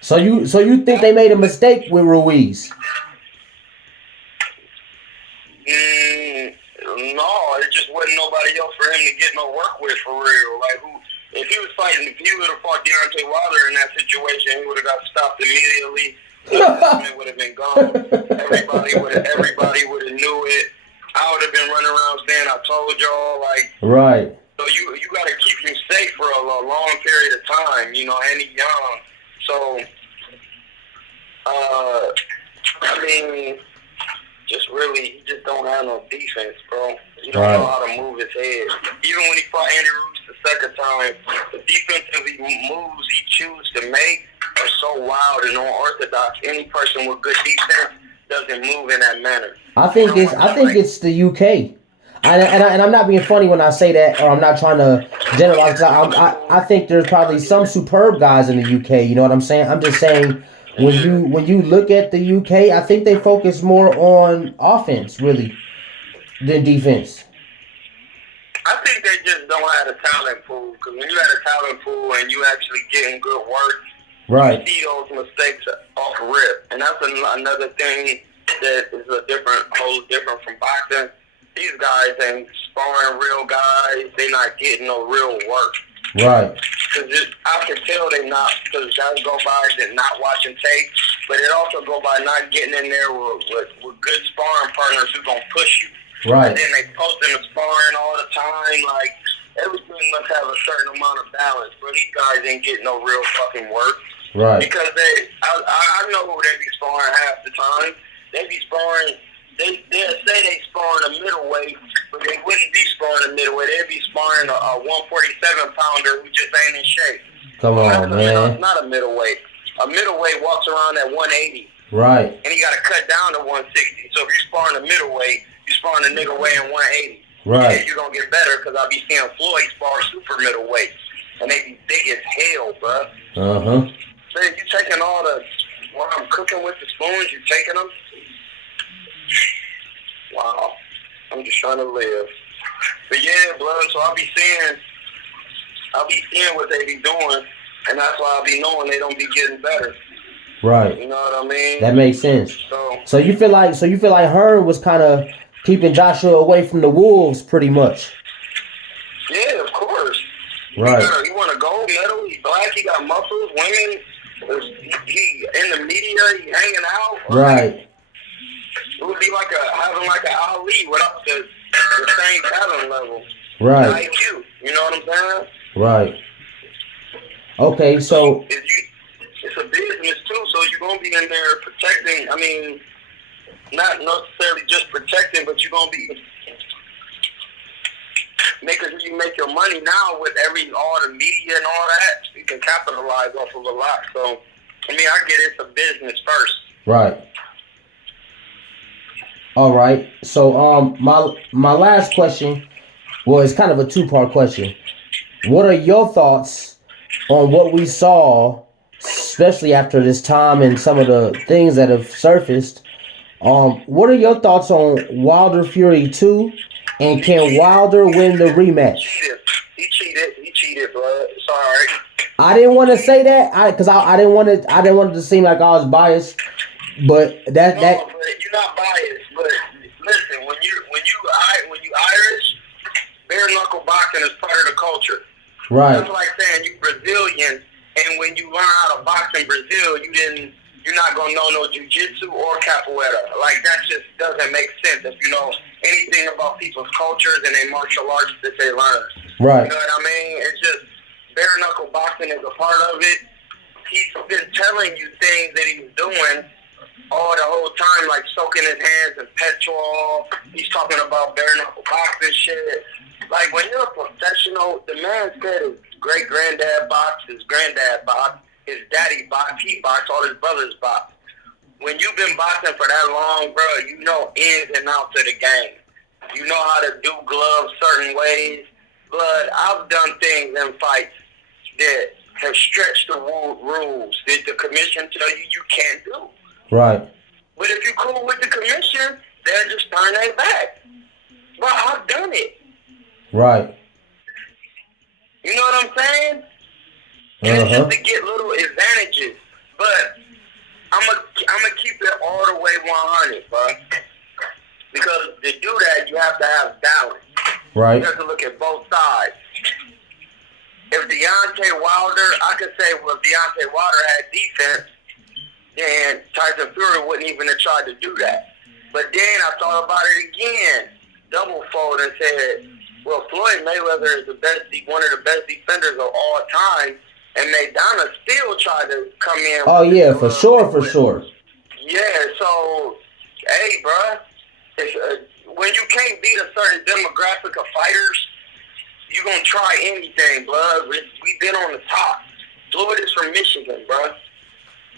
So you think they made a mistake with Ruiz? No, it just wasn't nobody else for him to get no work with for real. Like if he was fighting, if he would have fought Deontay Wilder in that situation, he would have got stopped immediately. It would have been gone. Everybody would have knew it. I would have been running around saying, "I told y'all." Like, right. So you got to keep him safe for a long period of time, and he's young. So, I mean, he just don't have no defense, bro. He don't know how to move his head. Even when he fought Andy Ruiz the second time, the defensive moves he chooses to make are so wild and unorthodox. Any person with good defense doesn't move in that manner. I think it's the UK. And I'm not being funny when I say that, or I'm not trying to generalize. I think there's probably some superb guys in the UK. You know what I'm saying? I'm just saying when you look at the UK, I think they focus more on offense really than defense. I think they just don't have a talent pool. Because when you have a talent pool and you actually getting good work, right, you see those mistakes off rip, and that's another thing that is whole different from boxing. These guys ain't sparring real guys. They not getting no real work. Right. Cause I can tell they not, because guys go by they're not watching tape, but it also go by not getting in there with good sparring partners who gonna push you. Right. And then they posting the sparring all the time. Like, everything must have a certain amount of balance, but these guys ain't getting no real fucking work. Right. Because I know who they be sparring half the time. They be sparring. They'll say they sparring a middleweight, but they wouldn't be sparring a middleweight. They'd be sparring a 147 pounder who just ain't in shape. Come on, man. It's not a middleweight. A middleweight walks around at 180. Right. And he got to cut down to 160. So if you're sparring a middleweight, you're sparring a nigga weighing 180. Right. And you're going to get better because I'll be seeing Floyd spar super middleweight. And they be big as hell, bro. Uh-huh. So you taking all what I'm cooking with the spoons, you taking them? Wow. I'm just trying to live. But yeah, blood, so I'll be seeing what they be doing, and that's why I'll be knowing they don't be getting better. Right. You know what I mean? That makes sense. So you feel like Hearn was kind of keeping Joshua away from the Wolves pretty much. Yeah, of course. Right. He won a gold medal, he black, he got muscles, women, he in the media, he hanging out. Right. It would be like having an Ali without the same talent level. Right. IQ, you know what I'm saying? Right. Okay, so it's a business too, so you're gonna be in there protecting. I mean, not necessarily just protecting, but you're gonna be making sure you make your money now with all the media and all that. You can capitalize off of a lot. So, I mean, I get it's a business first. Right. All right. So my last question, well, it's kind of a two-part question. What are your thoughts on what we saw, especially after this time and some of the things that have surfaced? What are your thoughts on Wilder Fury 2, and can Wilder win the rematch? He cheated, bro. Sorry. I didn't want to say that because I didn't want it to seem like I was biased, but But you're not biased. But listen, when you Irish, bare knuckle boxing is part of the culture. Right. That's like saying you Brazilian, and when you learn how to box in Brazil, you're not gonna know no jiu-jitsu or capoeira. Like, that just doesn't make sense if you know anything about people's cultures and their martial arts that they learn. Right. You know what I mean? It's just bare knuckle boxing is a part of it. He's been telling you things that he's doing all the whole time, like soaking his hands in petrol. He's talking about bare knuckle boxing shit. Like, when you're a professional, the man said his great granddad boxed, his granddad boxed, his daddy boxed, he boxed, all his brothers boxed. When you've been boxing for that long, bro, you know ins and outs of the game. You know how to do gloves certain ways. Blood, I've done things in fights that have stretched the rules that the commission tell you can't do. Right. But if you're cool with the commission, they'll just turn their back. But I've done it. Right. You know what I'm saying? It's just to get little advantages. But I'm gonna keep it all the way 100, bro. Because to do that, that you have to have balance. Right. You have to look at both sides. If Deontay Wilder, I could say, well, if Deontay Wilder had defense, then Tyson Fury wouldn't even have tried to do that. But then I thought about it again, double fold, and said, well, Floyd Mayweather is one of the best defenders of all time, and Maidana still tried to come in. Oh yeah, for sure. Yeah, so, hey, bruh, when you can't beat a certain demographic of fighters, you're going to try anything, blood. We've been on the top. Floyd is from Michigan, bruh.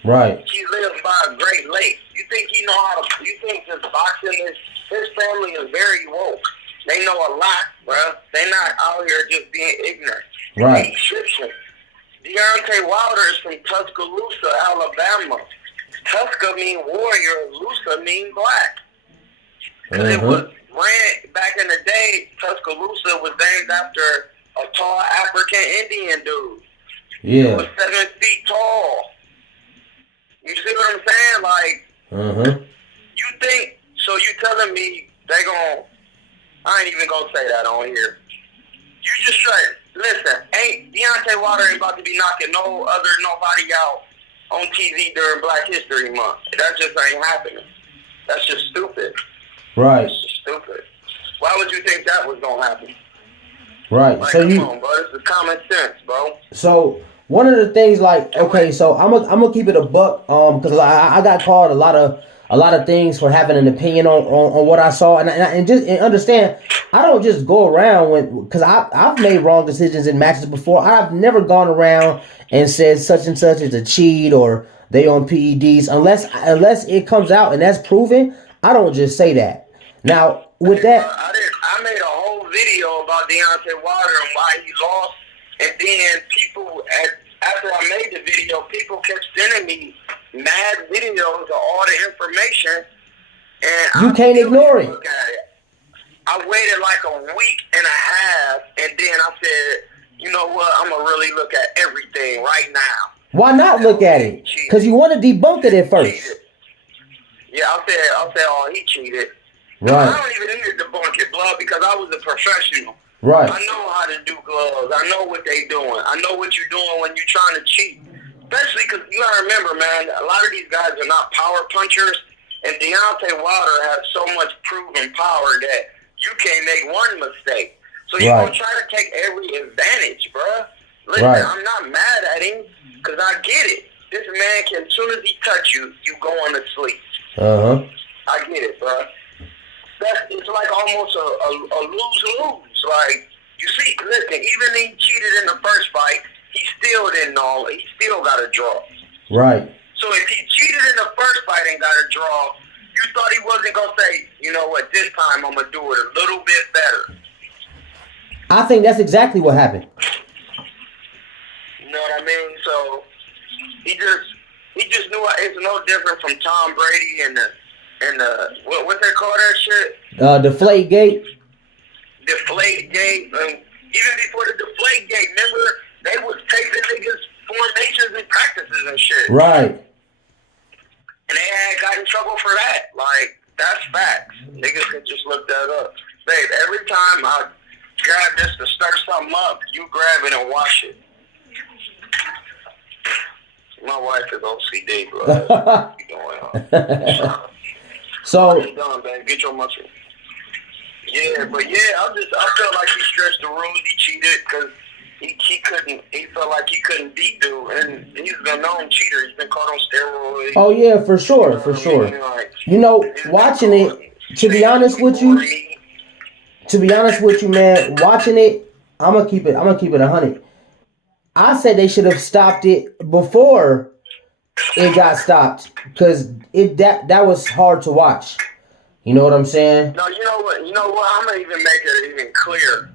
Right. He lives by a great lake. You think he know how to, you think this boxing is, his family is very woke. They know a lot, bruh. They're not out here just being ignorant. Right. Deontay Wilder is from Tuscaloosa, Alabama. Tuska mean warrior, Lusa mean black. Because it was ran back in the day, Tuscaloosa was named after a tall African Indian dude. Yeah. He was 7 feet tall. You see what I'm saying? Like, you think, so you telling me they gon', I ain't even gonna say that on here. You just straight, listen, Deontay Wilder ain't about to be knocking nobody out on TV during Black History Month. That just ain't happening. That's just stupid. Right. That's just stupid. Why would you think that was gonna happen? Right. Like, So come you, on, bro. This is common sense, bro. so one of the things, like, okay, so I'm gonna keep it a buck, because I got called a lot of things for having an opinion on what I saw, and just understand, I don't just go around because I've made wrong decisions in matches before. I've never gone around and said such and such is a cheat or they on PEDs unless it comes out and that's proven. I don't just say that. Now with that, I made a whole video about Deontay Wilder and why he lost. And then people, after I made the video, people kept sending me mad videos of all the information. And you can't ignore it. I waited like a week and a half, and then I said, you know what, I'm going to really look at everything right now. Why not look at it? Because you want to debunk it at first. Cheated. Yeah, I'll say, oh, he cheated. Right. I don't even need to debunk it, blood, because I was a professional. Right. I know how to do gloves. I know what they doing. I know what you're doing when you're trying to cheat. Especially because you got to remember, man, a lot of these guys are not power punchers. And Deontay Wilder has so much proven power that you can't make one mistake. So you're going to try to take every advantage, bruh. Listen, I'm not mad at him because I get it. This man can, as soon as he touch you, you going to sleep. I get it, bruh. It's like almost a lose-lose. Like, you see, listen, even he cheated in the first fight, he still didn't know. He still got a draw. Right. So if he cheated in the first fight and got a draw, you thought he wasn't going to say, you know what, this time I'm going to do it a little bit better. I think that's exactly what happened. You know what I mean? So he just knew it's no different from Tom Brady and the what they call that shit? Deflate gate. Deflate gate. Even before the deflate gate, remember they was taping niggas formations and practices and shit. Right. And they had got in trouble for that. Like, that's facts. Niggas can just look that up. Babe, every time I grab this to stir something up, you grab it and wash it. My wife is OCD, bro. What's going on? So I'm done, man. Get your muscle. Yeah, but yeah, I felt like he stretched the rules. He cheated because he felt like he couldn't beat dude, and he's a known cheater. He's been caught on steroids. Oh yeah, for sure. Like, you know, watching it, to be honest with you, man, watching it, I'm gonna keep it 100. I said they should have stopped it before it got stopped because that was hard to watch. You know what I'm saying? No, you know what? I'm gonna even make it even clear.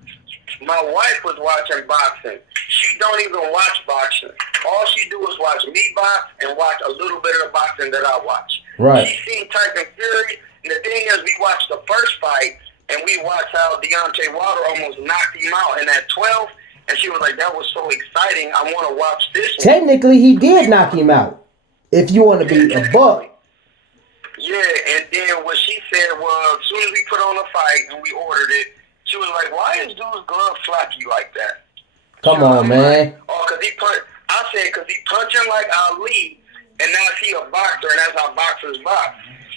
My wife was watching boxing. She don't even watch boxing. All she do is watch me box and watch a little bit of the boxing that I watch. Right. She seen Tyson Fury, and the thing is, we watched the first fight, and we watched how Deontay Wilder almost knocked him out in that 12th, and she was like, that was so exciting, I want to watch this one. Technically, he did knock him out. If you want to be a buck. Yeah, and then what she said was, as soon as we put on the fight and we ordered it, she was like, "Why is dude's glove flappy like that?" Come on, man. Like, "Oh, cause he punch." I said, "Cause he punching like Ali, and now he a boxer, and that's how boxers box."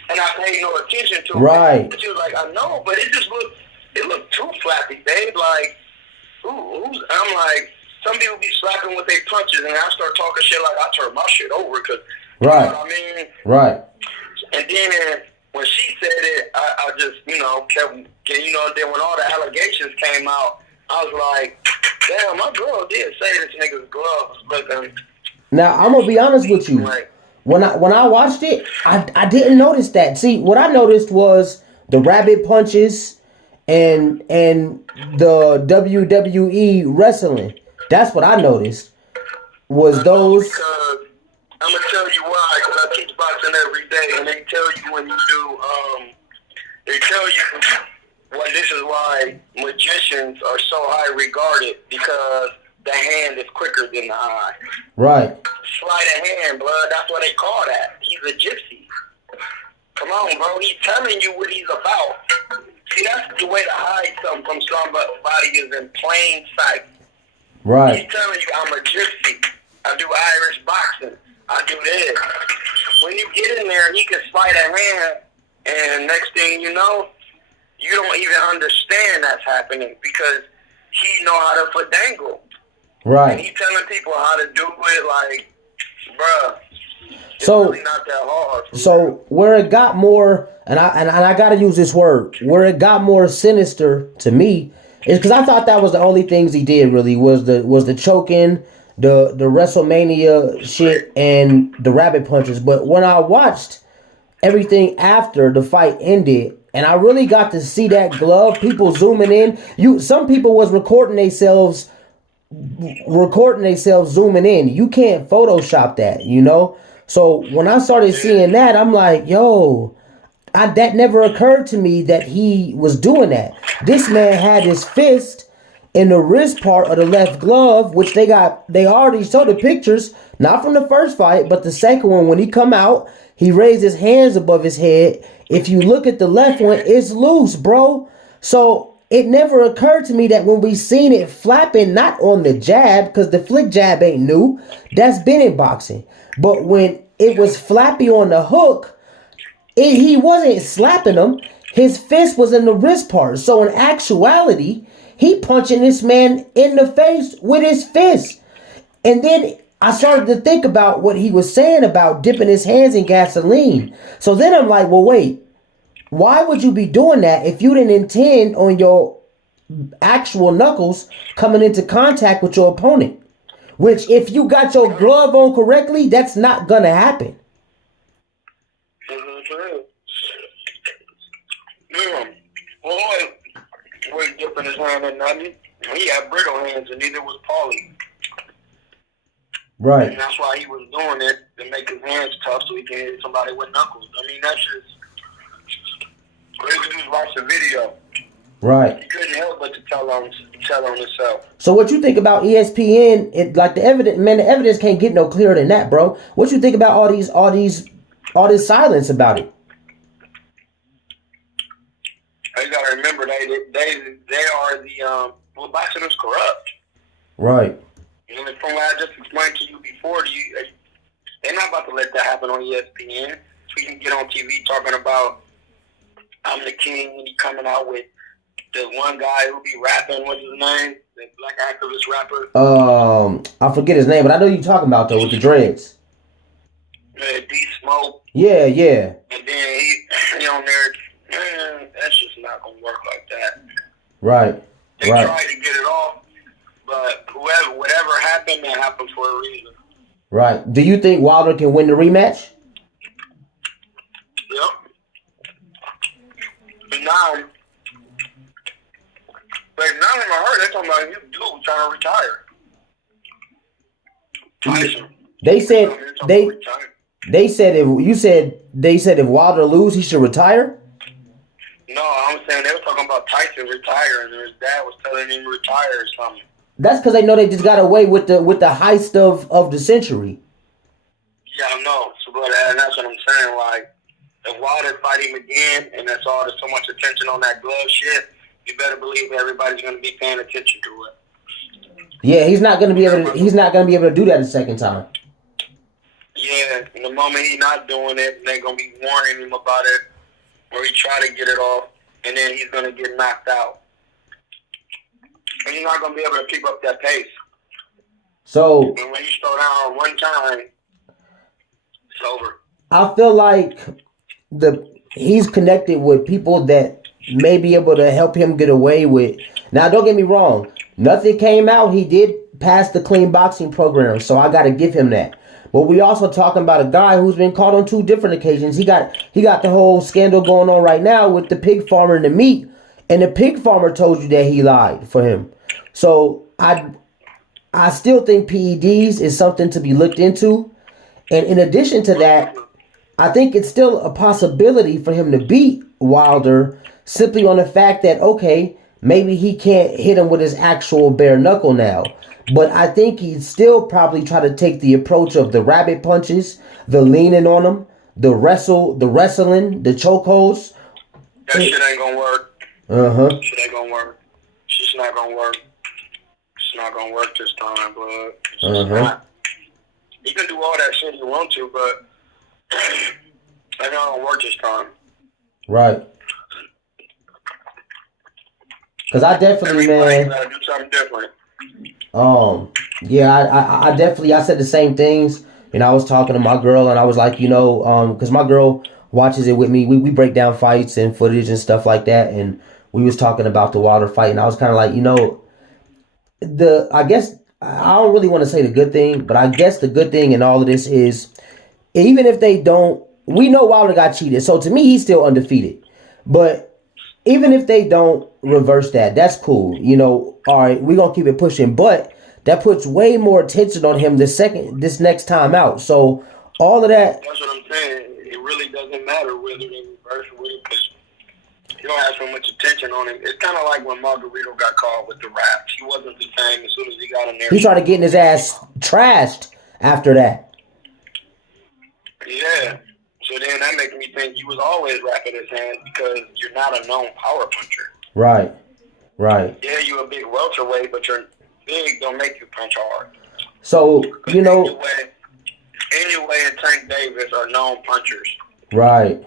And I paid no attention to Right. it. And she was like, "I know, but it just looked too flappy, babe. Like, who's?" I'm like, some people be slapping with their punches, and I start talking shit like I turn my shit over, cause right. You know what I mean? Right. And then when she said it, I just, kept, then when all the allegations came out, I was like, damn, my girl did say this nigga's gloves looking. Now, I'm going to be honest with you. Like, when I watched it, I didn't notice that. See, what I noticed was the rabbit punches and the WWE wrestling. That's what I noticed. Was those... Because I'm going to tell you why, because I teach boxing every day, and they tell you when you do, they tell you, well, this is why magicians are so high regarded, because the hand is quicker than the eye. Right. Sleight of hand, blood, that's what they call that. He's a gypsy. Come on, bro, he's telling you what he's about. See, that's the way to hide something from somebody is in plain sight. Right. He's telling you, I'm a gypsy. I do Irish boxing. I do this. When you get in there, he can sleight a hand, and next thing you know, you don't even understand that's happening because he know how to fandangle. Right. And he telling people how to do it, like, bruh. It's So really not that hard. So where it got more, and I gotta use this word, where it got more sinister to me is because I thought that was the only things he did really was the choking, the WrestleMania shit, and the rabbit punches. But when I watched everything after the fight ended, and I really got to see that glove, people zooming in. Some people was recording themselves zooming in. You can't Photoshop that, you know. So when I started seeing that, I'm like, yo, that never occurred to me that he was doing that. This man had his fist in the wrist part of the left glove, which they already showed the pictures, not from the first fight, but the second one. When he come out, he raised his hands above his head. If you look at the left one, it's loose, bro. So it never occurred to me that when we seen it flapping, not on the jab, because the flick jab ain't new, that's been in boxing. But when it was flappy on the hook, he wasn't slapping him. His fist was in the wrist part. So in actuality, he punching this man in the face with his fist. And then I started to think about what he was saying about dipping his hands in gasoline. So then I'm like, well, wait. Why would you be doing that if you didn't intend on your actual knuckles coming into contact with your opponent? Which, if you got your glove on correctly, that's not gonna happen. Yeah. Boy, was dipping his hand in nothing. He had brittle hands, and neither was Paulie. Right. And that's why he was doing it, to make his hands tough so he can hit somebody with knuckles. I mean, that's just... All you could do is watch the video. Right. He couldn't help but to tell on himself. So what you think about ESPN? The evidence can't get no clearer than that, bro. What you think about all this silence about it? You gotta remember they are the boxing is corrupt. Right. And from what I just explained to you before, they're not about to let that happen on ESPN. So you can get on TV talking about I'm the king, and he coming out with the one guy who be rapping. What's his name? The black activist rapper. I forget his name, but I know you talking about though with the dreads. D Smoke. Yeah. And then he on there. Man, that's just not gonna work like that. Right. They tried to get it off, but whatever happened, that happened for a reason. Right. Do you think Wilder can win the rematch? Yep. But now in my heart, they're talking about you dude trying to retire. Tyson. They said if Wilder lose, he should retire. No, I'm saying they were talking about Tyson retiring, and his dad was telling him to retire or something. That's because they know they just got away with the heist of the century. Yeah, I know. So, but and that's what I'm saying. Like, if Wilder fight him again, and that's all, there's so much attention on that glove shit, you better believe everybody's going to be paying attention to it. Yeah, he's not gonna be able to. He's not gonna be able to do that a second time. Yeah, and the moment he's not doing it, they're going to be warning him about it, or he try to get it off, and then he's going to get knocked out. And he's not going to be able to keep up that pace. So And when you slow down one time, it's over. I feel like he's connected with people that may be able to help him get away with. Now, don't get me wrong. Nothing came out. He did pass the clean boxing program, so I got to give him that. But we also talking about a guy who's been caught on 2 different occasions. He got the whole scandal going on right now with the pig farmer and the meat, and the pig farmer told you that he lied for him. So I still think PEDs is something to be looked into, and in addition to that, I think it's still a possibility for him to beat Wilder simply on the fact that, okay, maybe he can't hit him with his actual bare knuckle now. But I think he'd still probably try to take the approach of the rabbit punches, the leaning on him, the wrestling, the chokeholds. That shit ain't gonna work. Shit ain't gonna work. It's not gonna work. It's not gonna work this time, bud. It's not. You can do all that shit you want to, but it's not gonna work this time. Right. Because I definitely, man. Gotta do something different. Yeah, I definitely, I said the same things. And I was talking to my girl, and I was like, because my girl watches it with me. We break down fights and footage and stuff like that. And we was talking about the Wilder fight, and I was kind of like, I guess I don't really want to say the good thing, but I guess the good thing in all of this is, even if they don't, we know Wilder got cheated. So to me, he's still undefeated. But even if they don't reverse that, that's cool. All right, we're going to keep it pushing. But that puts way more attention on him this next time out. So all of that. That's what I'm saying. It really doesn't matter whether they reverse or whether, because you don't have so much attention on him. It's kind of like when Margarito got caught with the raps. He wasn't the same as soon as he got in there. He started getting his ass trashed after that. Yeah. So then that makes me think you was always wrapping his hands because you're not a known power puncher. Right. Yeah, you're a big welterweight, but you're big don't make you punch hard. So, Anyway, and Tank Davis are known punchers. Right.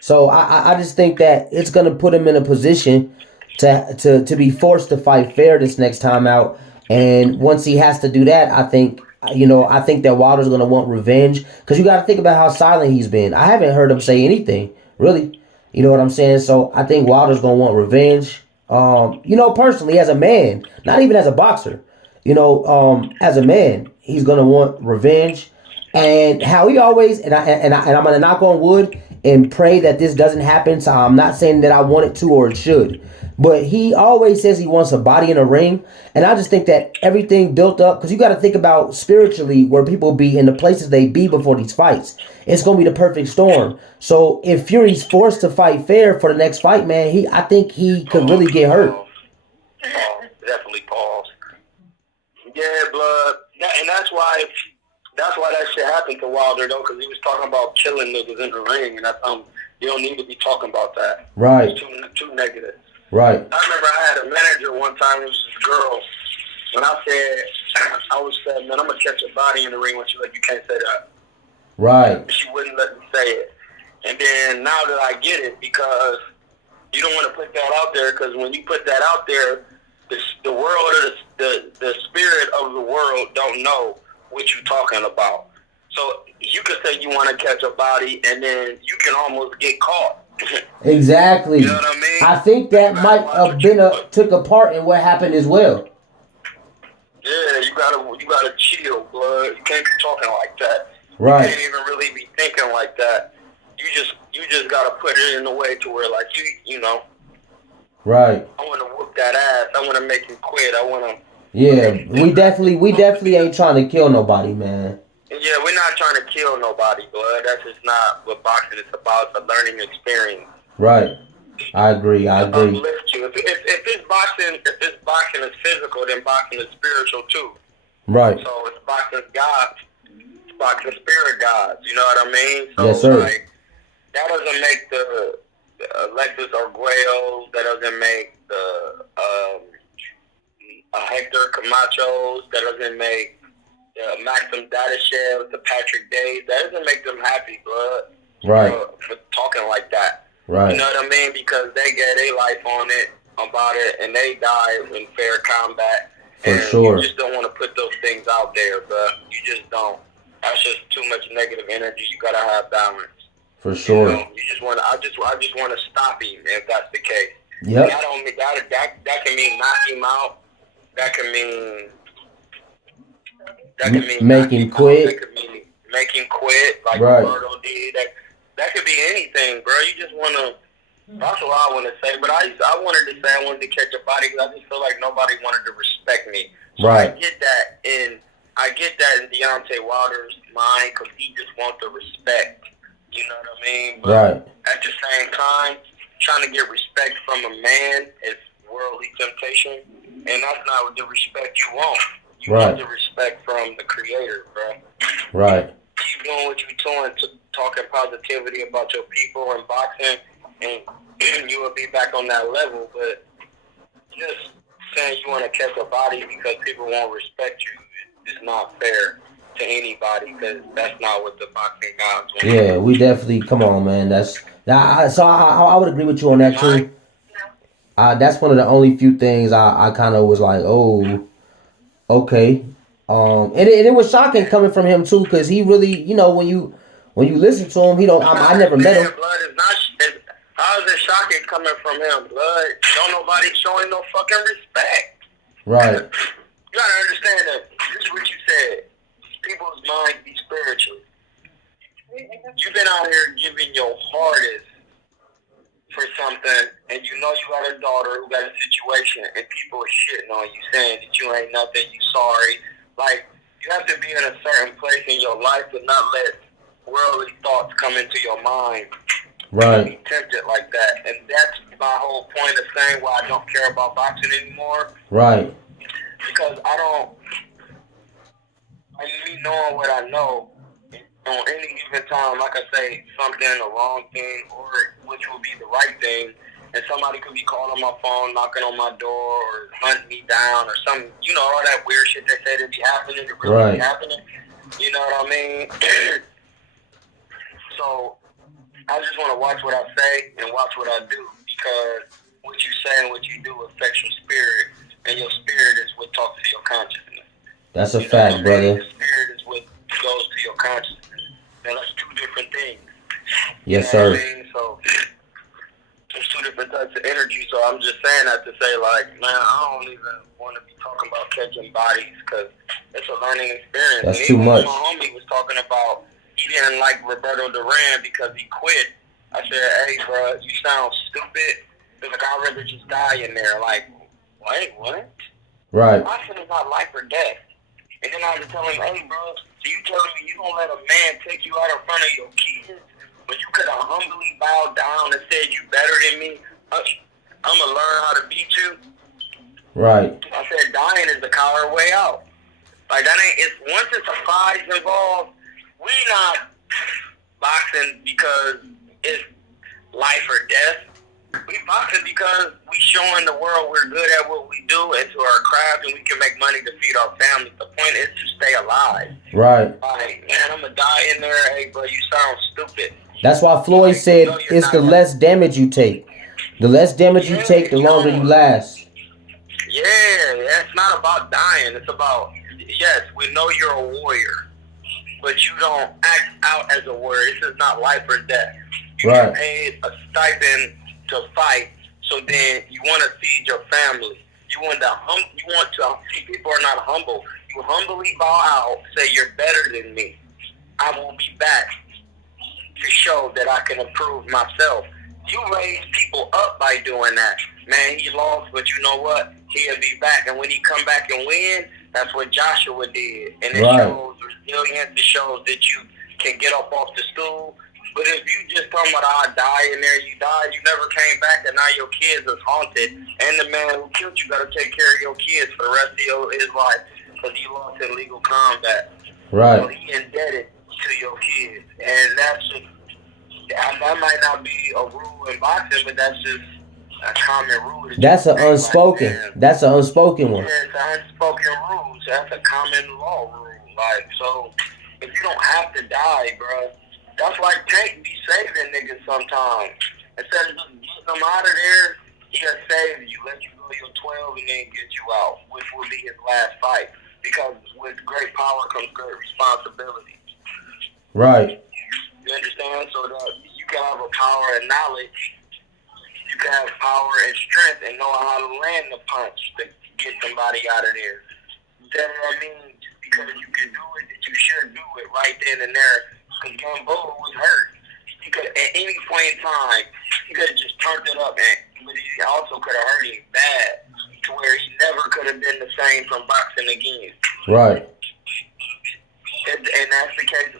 So I just think that it's gonna put him in a position to be forced to fight fair this next time out. And once he has to do that, I think that Wilder's gonna want revenge, because you got to think about how silent he's been. I haven't heard him say anything really. You know what I'm saying? So I think Wilder's gonna want revenge. Personally, as a man, not even as a boxer, as a man, he's gonna want revenge. And how he always, and I'm gonna knock on wood and pray that this doesn't happen. So I'm not saying that I want it to or it should, but he always says he wants a body in a ring. And I just think that everything built up, because you got to think about spiritually where people be in the places they be before these fights. It's gonna be the perfect storm. So if Fury's forced to fight fair for the next fight, man, I think he could really get hurt. Definitely pause. Yeah, blood, and that's why that shit happened to Wilder though, because he was talking about killing niggas in the ring, and I thought you don't need to be talking about that. Right. It's too negative. Right. I remember I had a manager one time. It was this girl. When I said, man, I'm gonna catch a body in the ring. When she like, you can't say that. Right. She wouldn't let me say it. And then now that I get it, because you don't want to put that out there, because when you put that out there, the world or the spirit of the world don't know what you're talking about. So you could say you want to catch a body, and then you can almost get caught. Exactly. You know what I mean? I think that might have took a part in what happened as well. Yeah, you gotta chill, blood. You can't be talking like that. Right. You can't even really be thinking like that. You just gotta put it in a way to where, like, you know. Right. I want to whoop that ass. I want to make him quit. I want to. Yeah, we definitely ain't trying to kill nobody, man. Yeah, we're not trying to kill nobody, blood. That's just not what boxing is about. It's a learning experience. Right. I agree. Uplift you. If it's boxing is physical, then boxing is spiritual too. Right. So if boxing is God, boxing spirit gods. You know what I mean? So Yes, sir. like that doesn't make the Alexis Arguellos. That doesn't make the Hector Camachos. That doesn't make Maxim Dadashev, the Patrick Days. That doesn't make them happy, blood. Right. For talking like that. Right. You know what I mean? Because they gave their life on it, about it, and they died in fair combat. For and sure. You just don't want to put those things out there, but you just don't. That's just too much negative energy. You gotta have balance. For sure. You just want. I just want to stop him if that's the case. Yep. That don't mean that can mean knock him out. That can mean. Make him quit. That could mean make him quit, like right. Roberto did. That could be anything, bro. You just want to. That's what I want to say. But I wanted to say I wanted to catch a body because I just feel like nobody wanted to respect me. So right. I get that in Deontay Wilder's mind because he just wants the respect. You know what I mean? But right. at the same time, trying to get respect from a man is worldly temptation, and that's not the respect you want. You want the respect from the creator, bro. Right. Keep doing what you're doing, talking positivity about your people and boxing, and you will be back on that level. But just saying you want to catch a body because people won't respect you is not fair to anybody because that's not what the boxing gods want. Yeah, we definitely, come on, man. I would agree with you on that, too. That's one of the only few things I kind of was like, oh, okay. And it was shocking coming from him too, because he really, when you listen to him, he don't. I never met him. Blood is not. How is it shocking coming from him, blood? Don't nobody showing no fucking respect. Right. You gotta understand that. This is what you said. People's minds be spiritual. You've been out here giving your hardest for something, and you know you got a daughter who got a situation, and people are shitting on you, saying that you ain't nothing, you sorry. Like, you have to be in a certain place in your life to not let worldly thoughts come into your mind. Right. Be tempted like that. And that's my whole point of saying why I don't care about boxing anymore. Right. Because me knowing what I know, on any given time, like I say, something, a wrong thing, or which will be the right thing, and somebody could be calling my phone, knocking on my door, or hunting me down, or something, all that weird shit they say that be happening, it really be happening. You know what I mean? So, I just want to watch what I say and watch what I do, because what you say and what you do affects your spirit, and your spirit is what talks to your consciousness. That's a fact, brother. Your spirit is what goes to your consciousness. Now, that's two different things. Yes, sir. What I mean? So, there's two different types of energy, so I'm just saying that to say, like, man, I don't even want to be talking about catching bodies, because it's a learning experience. That's and too much. My homie was talking about he didn't like Roberto Duran because he quit. I said, hey, bro, you sound stupid. He's like, I'd rather just die in there. Like, wait, what? Right. I said it's not life or death. And then I was telling him, hey, bro, so you telling me you gonna let a man take you out in front of your kids when you could have humbly bowed down and said you better than me? I'm gonna learn how to beat you. Right. I said dying is the coward way out. Like that ain't. It's once it's a prize involved, we not boxing because it's life or death. We boxing because we showing the world we're good at what we do and to our craft, and we can make money to feed our families. The point is to stay alive. Right. Like, man, I'm gonna die in there. Hey, bro, you sound stupid. That's why Floyd said it's the less damage you take. The less damage you take, the longer you last. Yeah, it's not about dying. It's about, yes, we know you're a warrior, but you don't act out as a warrior. This is not life or death. You get paid a stipend to fight, so then you want to feed your family. You want to people are not humble. You humbly bow out, say you're better than me. I will be back to show that I can improve myself. You raise people up by doing that. Man, he lost, but you know what? He'll be back, and when he come back and win, that's what Joshua did. And it shows resilience. It shows that you can get up off the stool. But if you just talking about, I die in there, you died, you never came back, and now your kids is haunted, and the man who killed you got to take care of your kids for the rest of his life because you lost in legal combat. Right. So he indebted to your kids, and that's just that might not be a rule in boxing, but that's just a common rule. That's an unspoken. That's an unspoken one. Yeah, it's an unspoken rule. So that's a common law rule. Like, so if you don't have to die, bro, that's why Tank be saving niggas sometimes. Instead of just getting them out of there, he'll save you, let you go your 12, and then get you out, which will be his last fight. Because with great power comes great responsibility. Right. You understand? So that you can have a power and knowledge. You can have power and strength and know how to land the punch to get somebody out of there. You know what I mean? Because you can do it, that you should do it right then and there. Because Gamboa was hurt. He could, at any point in time, he could have just turned it up, but he also could have hurt him bad to where he never could have been the same from boxing again. Right. And that's the case.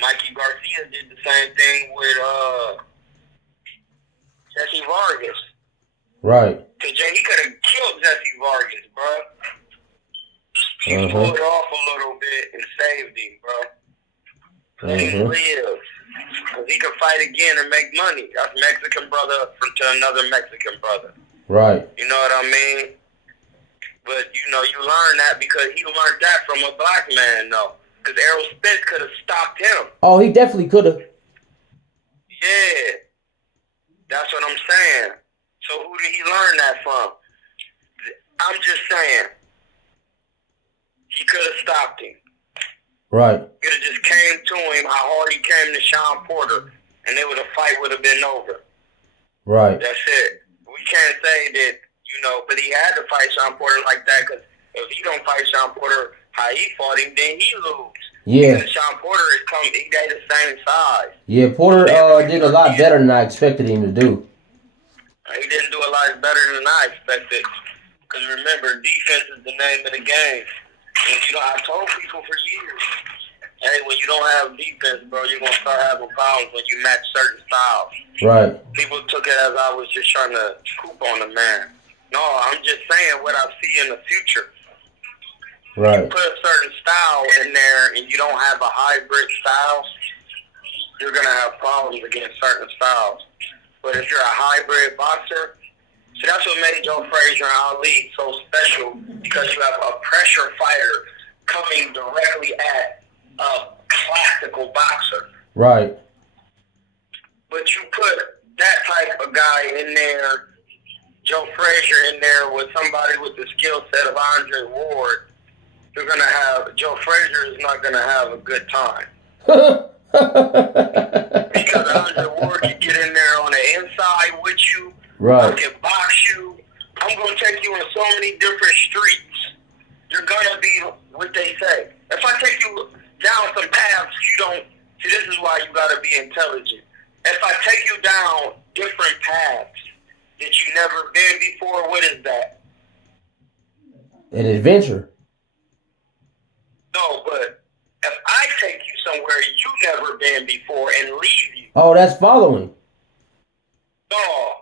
Mikey Garcia did the same thing with Jesse Vargas. Right. Cause he could have killed Jesse Vargas, bro. He pulled off a little bit and saved him, bro. Let him live. Cause he could fight again and make money. That's Mexican brother to another Mexican brother. Right. You know what I mean? But you know, you learn that because he learned that from a black man, though. Because Errol Spence could have stopped him. Oh, he definitely could have. Yeah. That's what I'm saying. So who did he learn that from? I'm just saying. He could have stopped him. Right. Could have just came to him how hard he came to Sean Porter, and then the fight would have been over. Right. That's it. We can't say that, but he had to fight Sean Porter like that, because if he don't fight Sean Porter how he fought him, then he lose. Yeah. Because Sean Porter they the same size. Yeah, Porter did a lot better than I expected him to do. He didn't do a lot better than I expected. Because remember, defense is the name of the game. And I told people for years, hey, when you don't have defense, bro, you're going to start having problems when you match certain styles. Right. People took it as I was just trying to scoop on the man. No, I'm just saying what I see in the future. Right. You put a certain style in there and you don't have a hybrid style, you're going to have problems against certain styles. But if you're a hybrid boxer, see, that's what made Joe Frazier and Ali so special, because you have a pressure fighter coming directly at a classical boxer. Right. But you put that type of guy in there, Joe Frazier in there, with somebody with the skill set of Andre Ward, you're going to have, Joe Frazier is not going to have a good time. Because Andre Ward can get in there on the inside with you. Right. I can box you. I'm going to take you in so many different streets. You're going to be what they say. If I take you down some paths you don't... See, this is why you got to be intelligent. If I take you down different paths that you never been before, what is that? An adventure. No, but if I take you somewhere you never been before and leave you... Oh, that's following. No.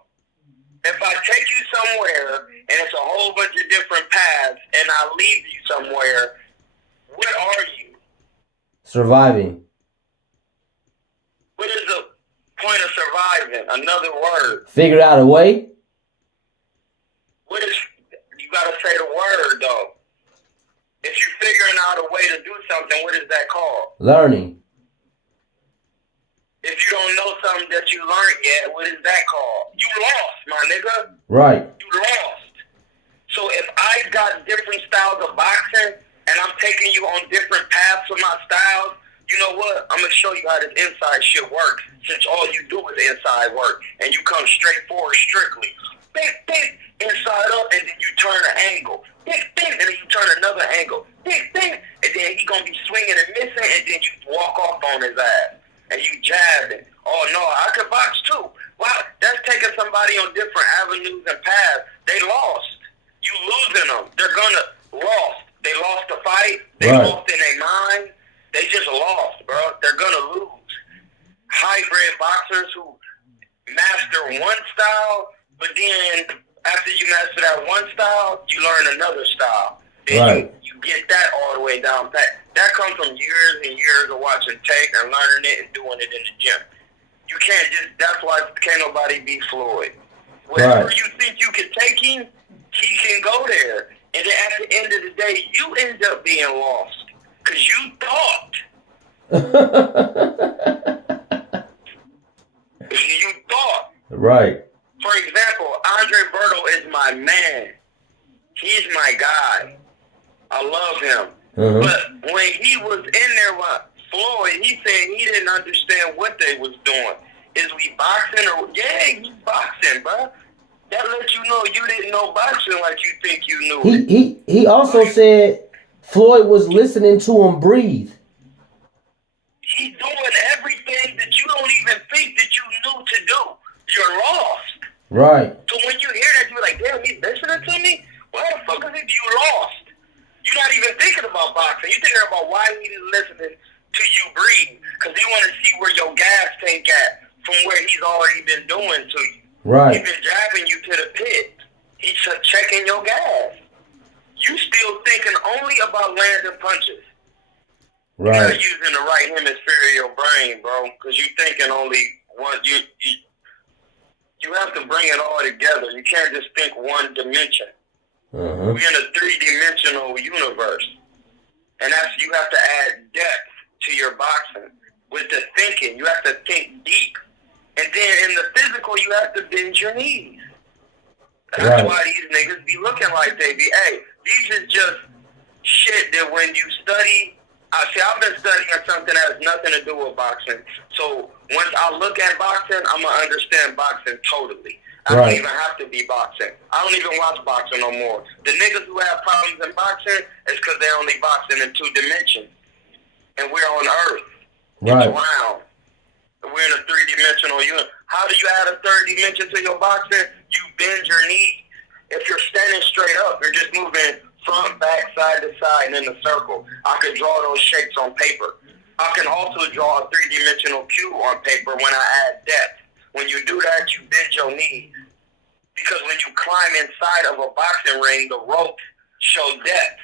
If I take you somewhere and it's a whole bunch of different paths and I leave you somewhere, what are you? Surviving. What is the point of surviving? Another word. Figure out a way. What is... You got to say the word, though. If you're figuring out a way to do something, what is that called? Learning. If you don't know something that you learned yet, what is that called? You lost, my nigga. Right. You lost. So if I got different styles of boxing and I'm taking you on different paths with my styles, you know what? I'm going to show you how this inside shit works, since all you do is inside work and you come straight forward strictly. Bing, bing, inside up, and then you turn an angle. Bing, bing, and then you turn another angle. Bing, bing, and then he's going to be swinging and missing, and then you walk off on his ass. And you jabbing. Oh, no, I could box too. Wow, that's taking somebody on different avenues and paths. They lost. You losing them. They're going to lost. They lost the fight. They lost in their mind. They just lost, bro. They're going to lose. Hybrid boxers who master one style, but then after you master that one style, you learn another style. Then you get that all the way down pat. That comes from years and years of watching tape and learning it and doing it in the gym. You can't just, that's why can't nobody be Floyd. Wherever Right. you think you can take him, he can go there. And then at the end of the day, you end up being lost. Because you thought. You thought. Right. For example, Andre Berto is my man. He's my guy. I love him. But when he was in there with Floyd, he said he didn't understand what they was doing. Is we boxing or yeah, he boxing, bro. That lets you know you didn't know boxing like you think you knew it. He also said Floyd was listening to him breathe. He's doing everything that you don't even think that you knew to do. You're lost. Right. So when you hear that, you're like, damn, he's listening to me? Why the fuck is it you lost? You're not even thinking about boxing. You're thinking about why he's listening to you breathe. Because he want to see where your gas tank at from where he's already been doing to you. Right. He's been driving you to the pit. He's checking your gas. You still thinking only about landing punches. Right. You're not using the right hemisphere of your brain, bro. Because you're thinking only one. You have to bring it all together. You can't just think one dimension. We're in a 3-dimensional universe. And that's, you have to add depth to your boxing. With the thinking, you have to think deep. And then in the physical, you have to bend your knees. That's why these niggas be looking like they be. Hey, these is just shit that when you study, I've been studying something that has nothing to do with boxing. So once I look at boxing, I'm going to understand boxing totally. I don't even have to be boxing. I don't even watch boxing no more. The niggas who have problems in boxing is because they only boxing in 2 dimensions. And we're on Earth. It's round. We're in a 3-dimensional unit. How do you add a 3rd dimension to your boxing? You bend your knees. If you're standing straight up, you're just moving front, back, side to side, and in a circle. I could draw those shapes on paper. I can also draw a 3-dimensional cube on paper when I add depth. When you do that, you bend your knees. Because when you climb inside of a boxing ring, the ropes show depth.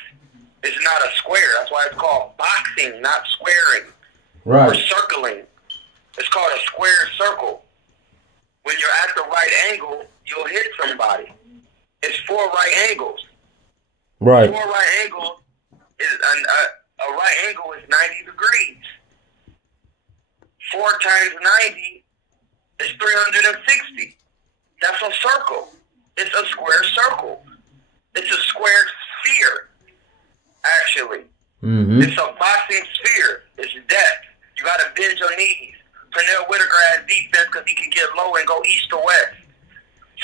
It's not a square. That's why it's called boxing, not squaring. Or circling. It's called a square circle. When you're at the right angle, you'll hit somebody. It's 4 right angles. 4 right angles is a right angle is 90 degrees. 4 times 90 is 360. That's a circle. It's a square circle. It's a square sphere, actually. It's a boxing sphere. It's depth. You got to bend your knees. Pernell Whitaker has defense because he can get low and go east to west.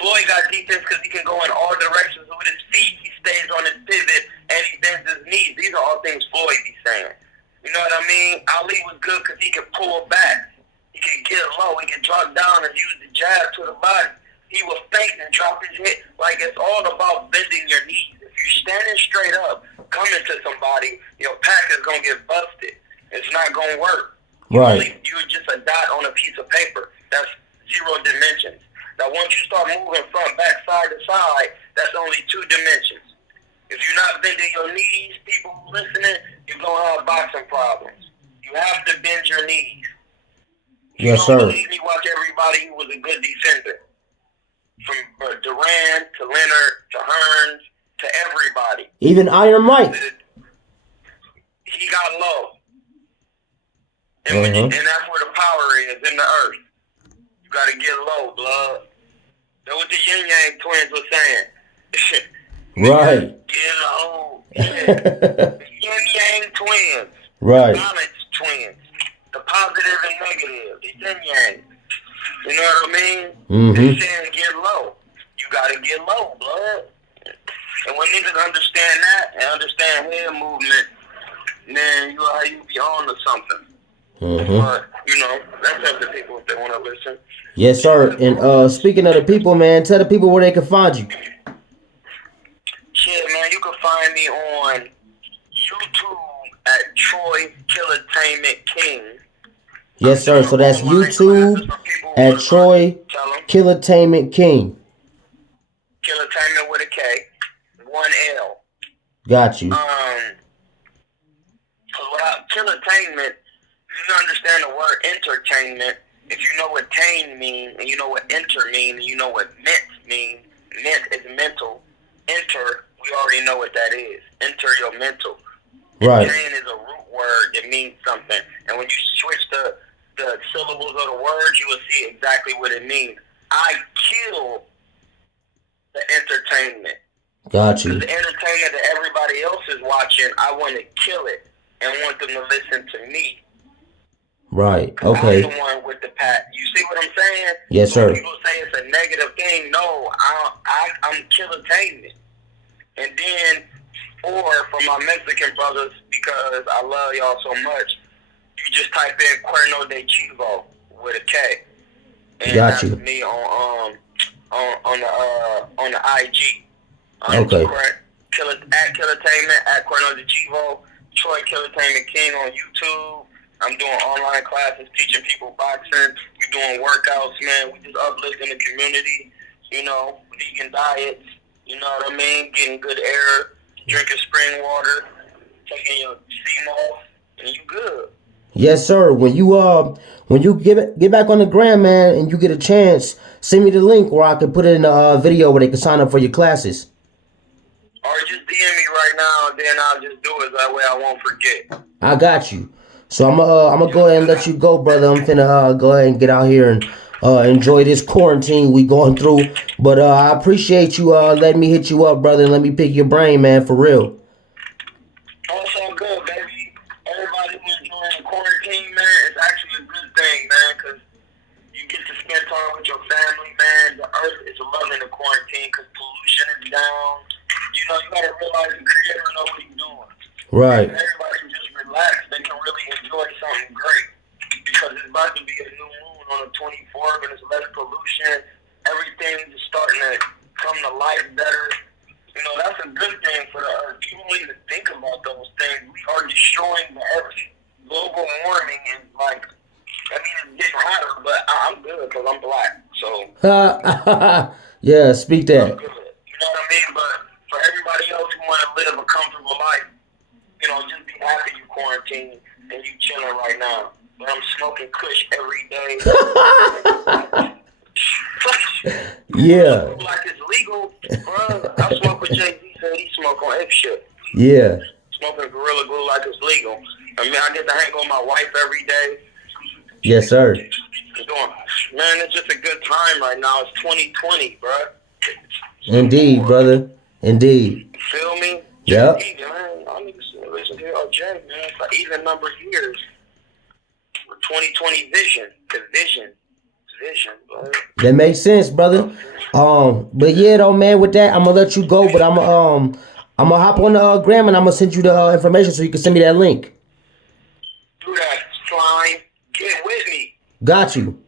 Floyd got defense because he can go in all directions with his feet. He stays on his pivot and he bends his knees. These are all things Floyd be saying. You know what I mean? Ali was good because he can pull back. He can get low. He can drop down and use the jab to the body. He will feint and drop his head. Like, it's all about bending your knees. If you're standing straight up, coming to somebody, your pack is going to get busted. It's not going to work. You're just a dot on a piece of paper. That's 0 dimensions. Now, once you start moving front, back, side to side, that's only 2 dimensions. If you're not bending your knees, people listening, you're going to have boxing problems. You have to bend your knees. You don't believe me, watch everybody who was a good defender. From Duran to Leonard to Hearns to everybody. Even Iron Mike. He got low. And, and that's where the power is, in the earth. You got to get low, blood. That's what the Yin Yang twins were saying. Get low. The Yin Yang twins. The balance twins. The positive and negative. The Yin Yang. You know what I mean? They're saying get low. You got to get low, blood. And when niggas understand that and understand head movement, then you be on to something. But, you know, that's up to people if they want to listen. Yes, sir. And speaking of the people, man, tell the people where they can find you. Shit, man, you can find me on YouTube at Troy Kilatainment King. Yes, sir. So that's YouTube at Troy Kilatainment King. Kilatainment with a K. 1 L. Got you. Because what Kilatainment, you understand the word entertainment. If you know what tain means, and you know what enter means, and you know what ment means, ment is mental. Enter, we already know what that is. Enter your mental. Right. Tain is a root word that means something. And when you switch the syllables of the words, you will see exactly what it means. I kill the entertainment. Got you. The entertainment that everybody else is watching, I want to kill it and want them to listen to me. Right. Okay. I'm the one with the pat. You see what I'm saying? Yes, so sir. When people say it's a negative thing. No, I'm Kilatainment. And then, or for my Mexican brothers, because I love y'all so much, you just type in Cuerno de Chivo with a K. And Got you. that's me on the IG. Okay. At Kilatainment, at Cuerno de Chivo, Troy Kilatainment King on YouTube. I'm doing online classes, teaching people boxing. We're doing workouts, man. We just uplifting the community. You know, vegan diets. You know what I mean? Getting good air, drinking spring water, taking your steam off, and you good. Yes, sir. When you get back on the gram, man, and you get a chance, send me the link where I can put it in a video where they can sign up for your classes. Or just DM me right now, and then I'll just do it. That way I won't forget. I got you. So I'm gonna go ahead and let you go, brother. I'm finna go ahead and get out here and enjoy this quarantine we going through. But I appreciate you letting me hit you up, brother, and let me pick your brain, man, for real. Oh, so good, baby. Everybody who's enjoying the quarantine, man, it's actually a good thing, man, because you get to spend time with your family, man. The earth is loving the quarantine because pollution is down. You know, you gotta realize the creator knows what he's doing. Right. If everybody can just relax, they can really enjoy something great. Because it's about to be a new moon on the 24th, and it's less pollution. Everything is starting to come to life better. You know, that's a good thing for the earth. People don't even think about those things. We are destroying the earth. Global warming is like, I mean, it's getting hotter, but I'm good because I'm black. So. Yeah, speak that. I'm good. You know what I mean? But for everybody else who want to live a comfortable life, you know, just be happy you quarantine and you chilling right now. But I'm smoking Kush every day. Yeah. Like it's legal, bro. I smoke with Jay-Z, said he smoke on F shit. Yeah. Smoking Gorilla Glue like it's legal. I mean, I get to hang with my wife every day. Yes, sir. Man, it's just a good time right now. It's 2020, bro. Indeed, brother. Indeed. You feel me? Yep. Jay-Z, man. I need to listen to your Jay, man. It's an even number of years. 2020 vision. The vision, bro. That makes sense, brother. But yeah, though, man. With that, I'm gonna let you go. But I'm gonna hop on the gram and I'm gonna send you the information so you can send me that link. Do that, slime. Get with me. Got you.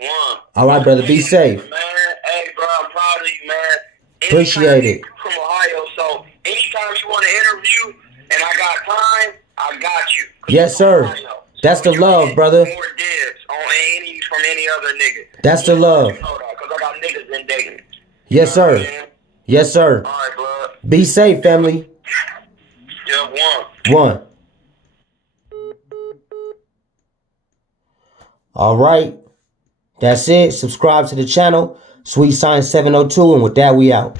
One. All right, brother. Be safe. Man, hey, bro, I'm proud of you, man. Appreciate it. You're from Ohio, so anytime you want to interview and I got time, I got you. Yes, sir. That's the love, brother. More dibs on any other nigga. That's the love. You know that, because I got niggas in Dayton. Yes, sir. Yes, sir. All right, bro. Be safe, family. Yeah, One. All right. That's it. Subscribe to the channel. Sweet Science 702. And with that, we out.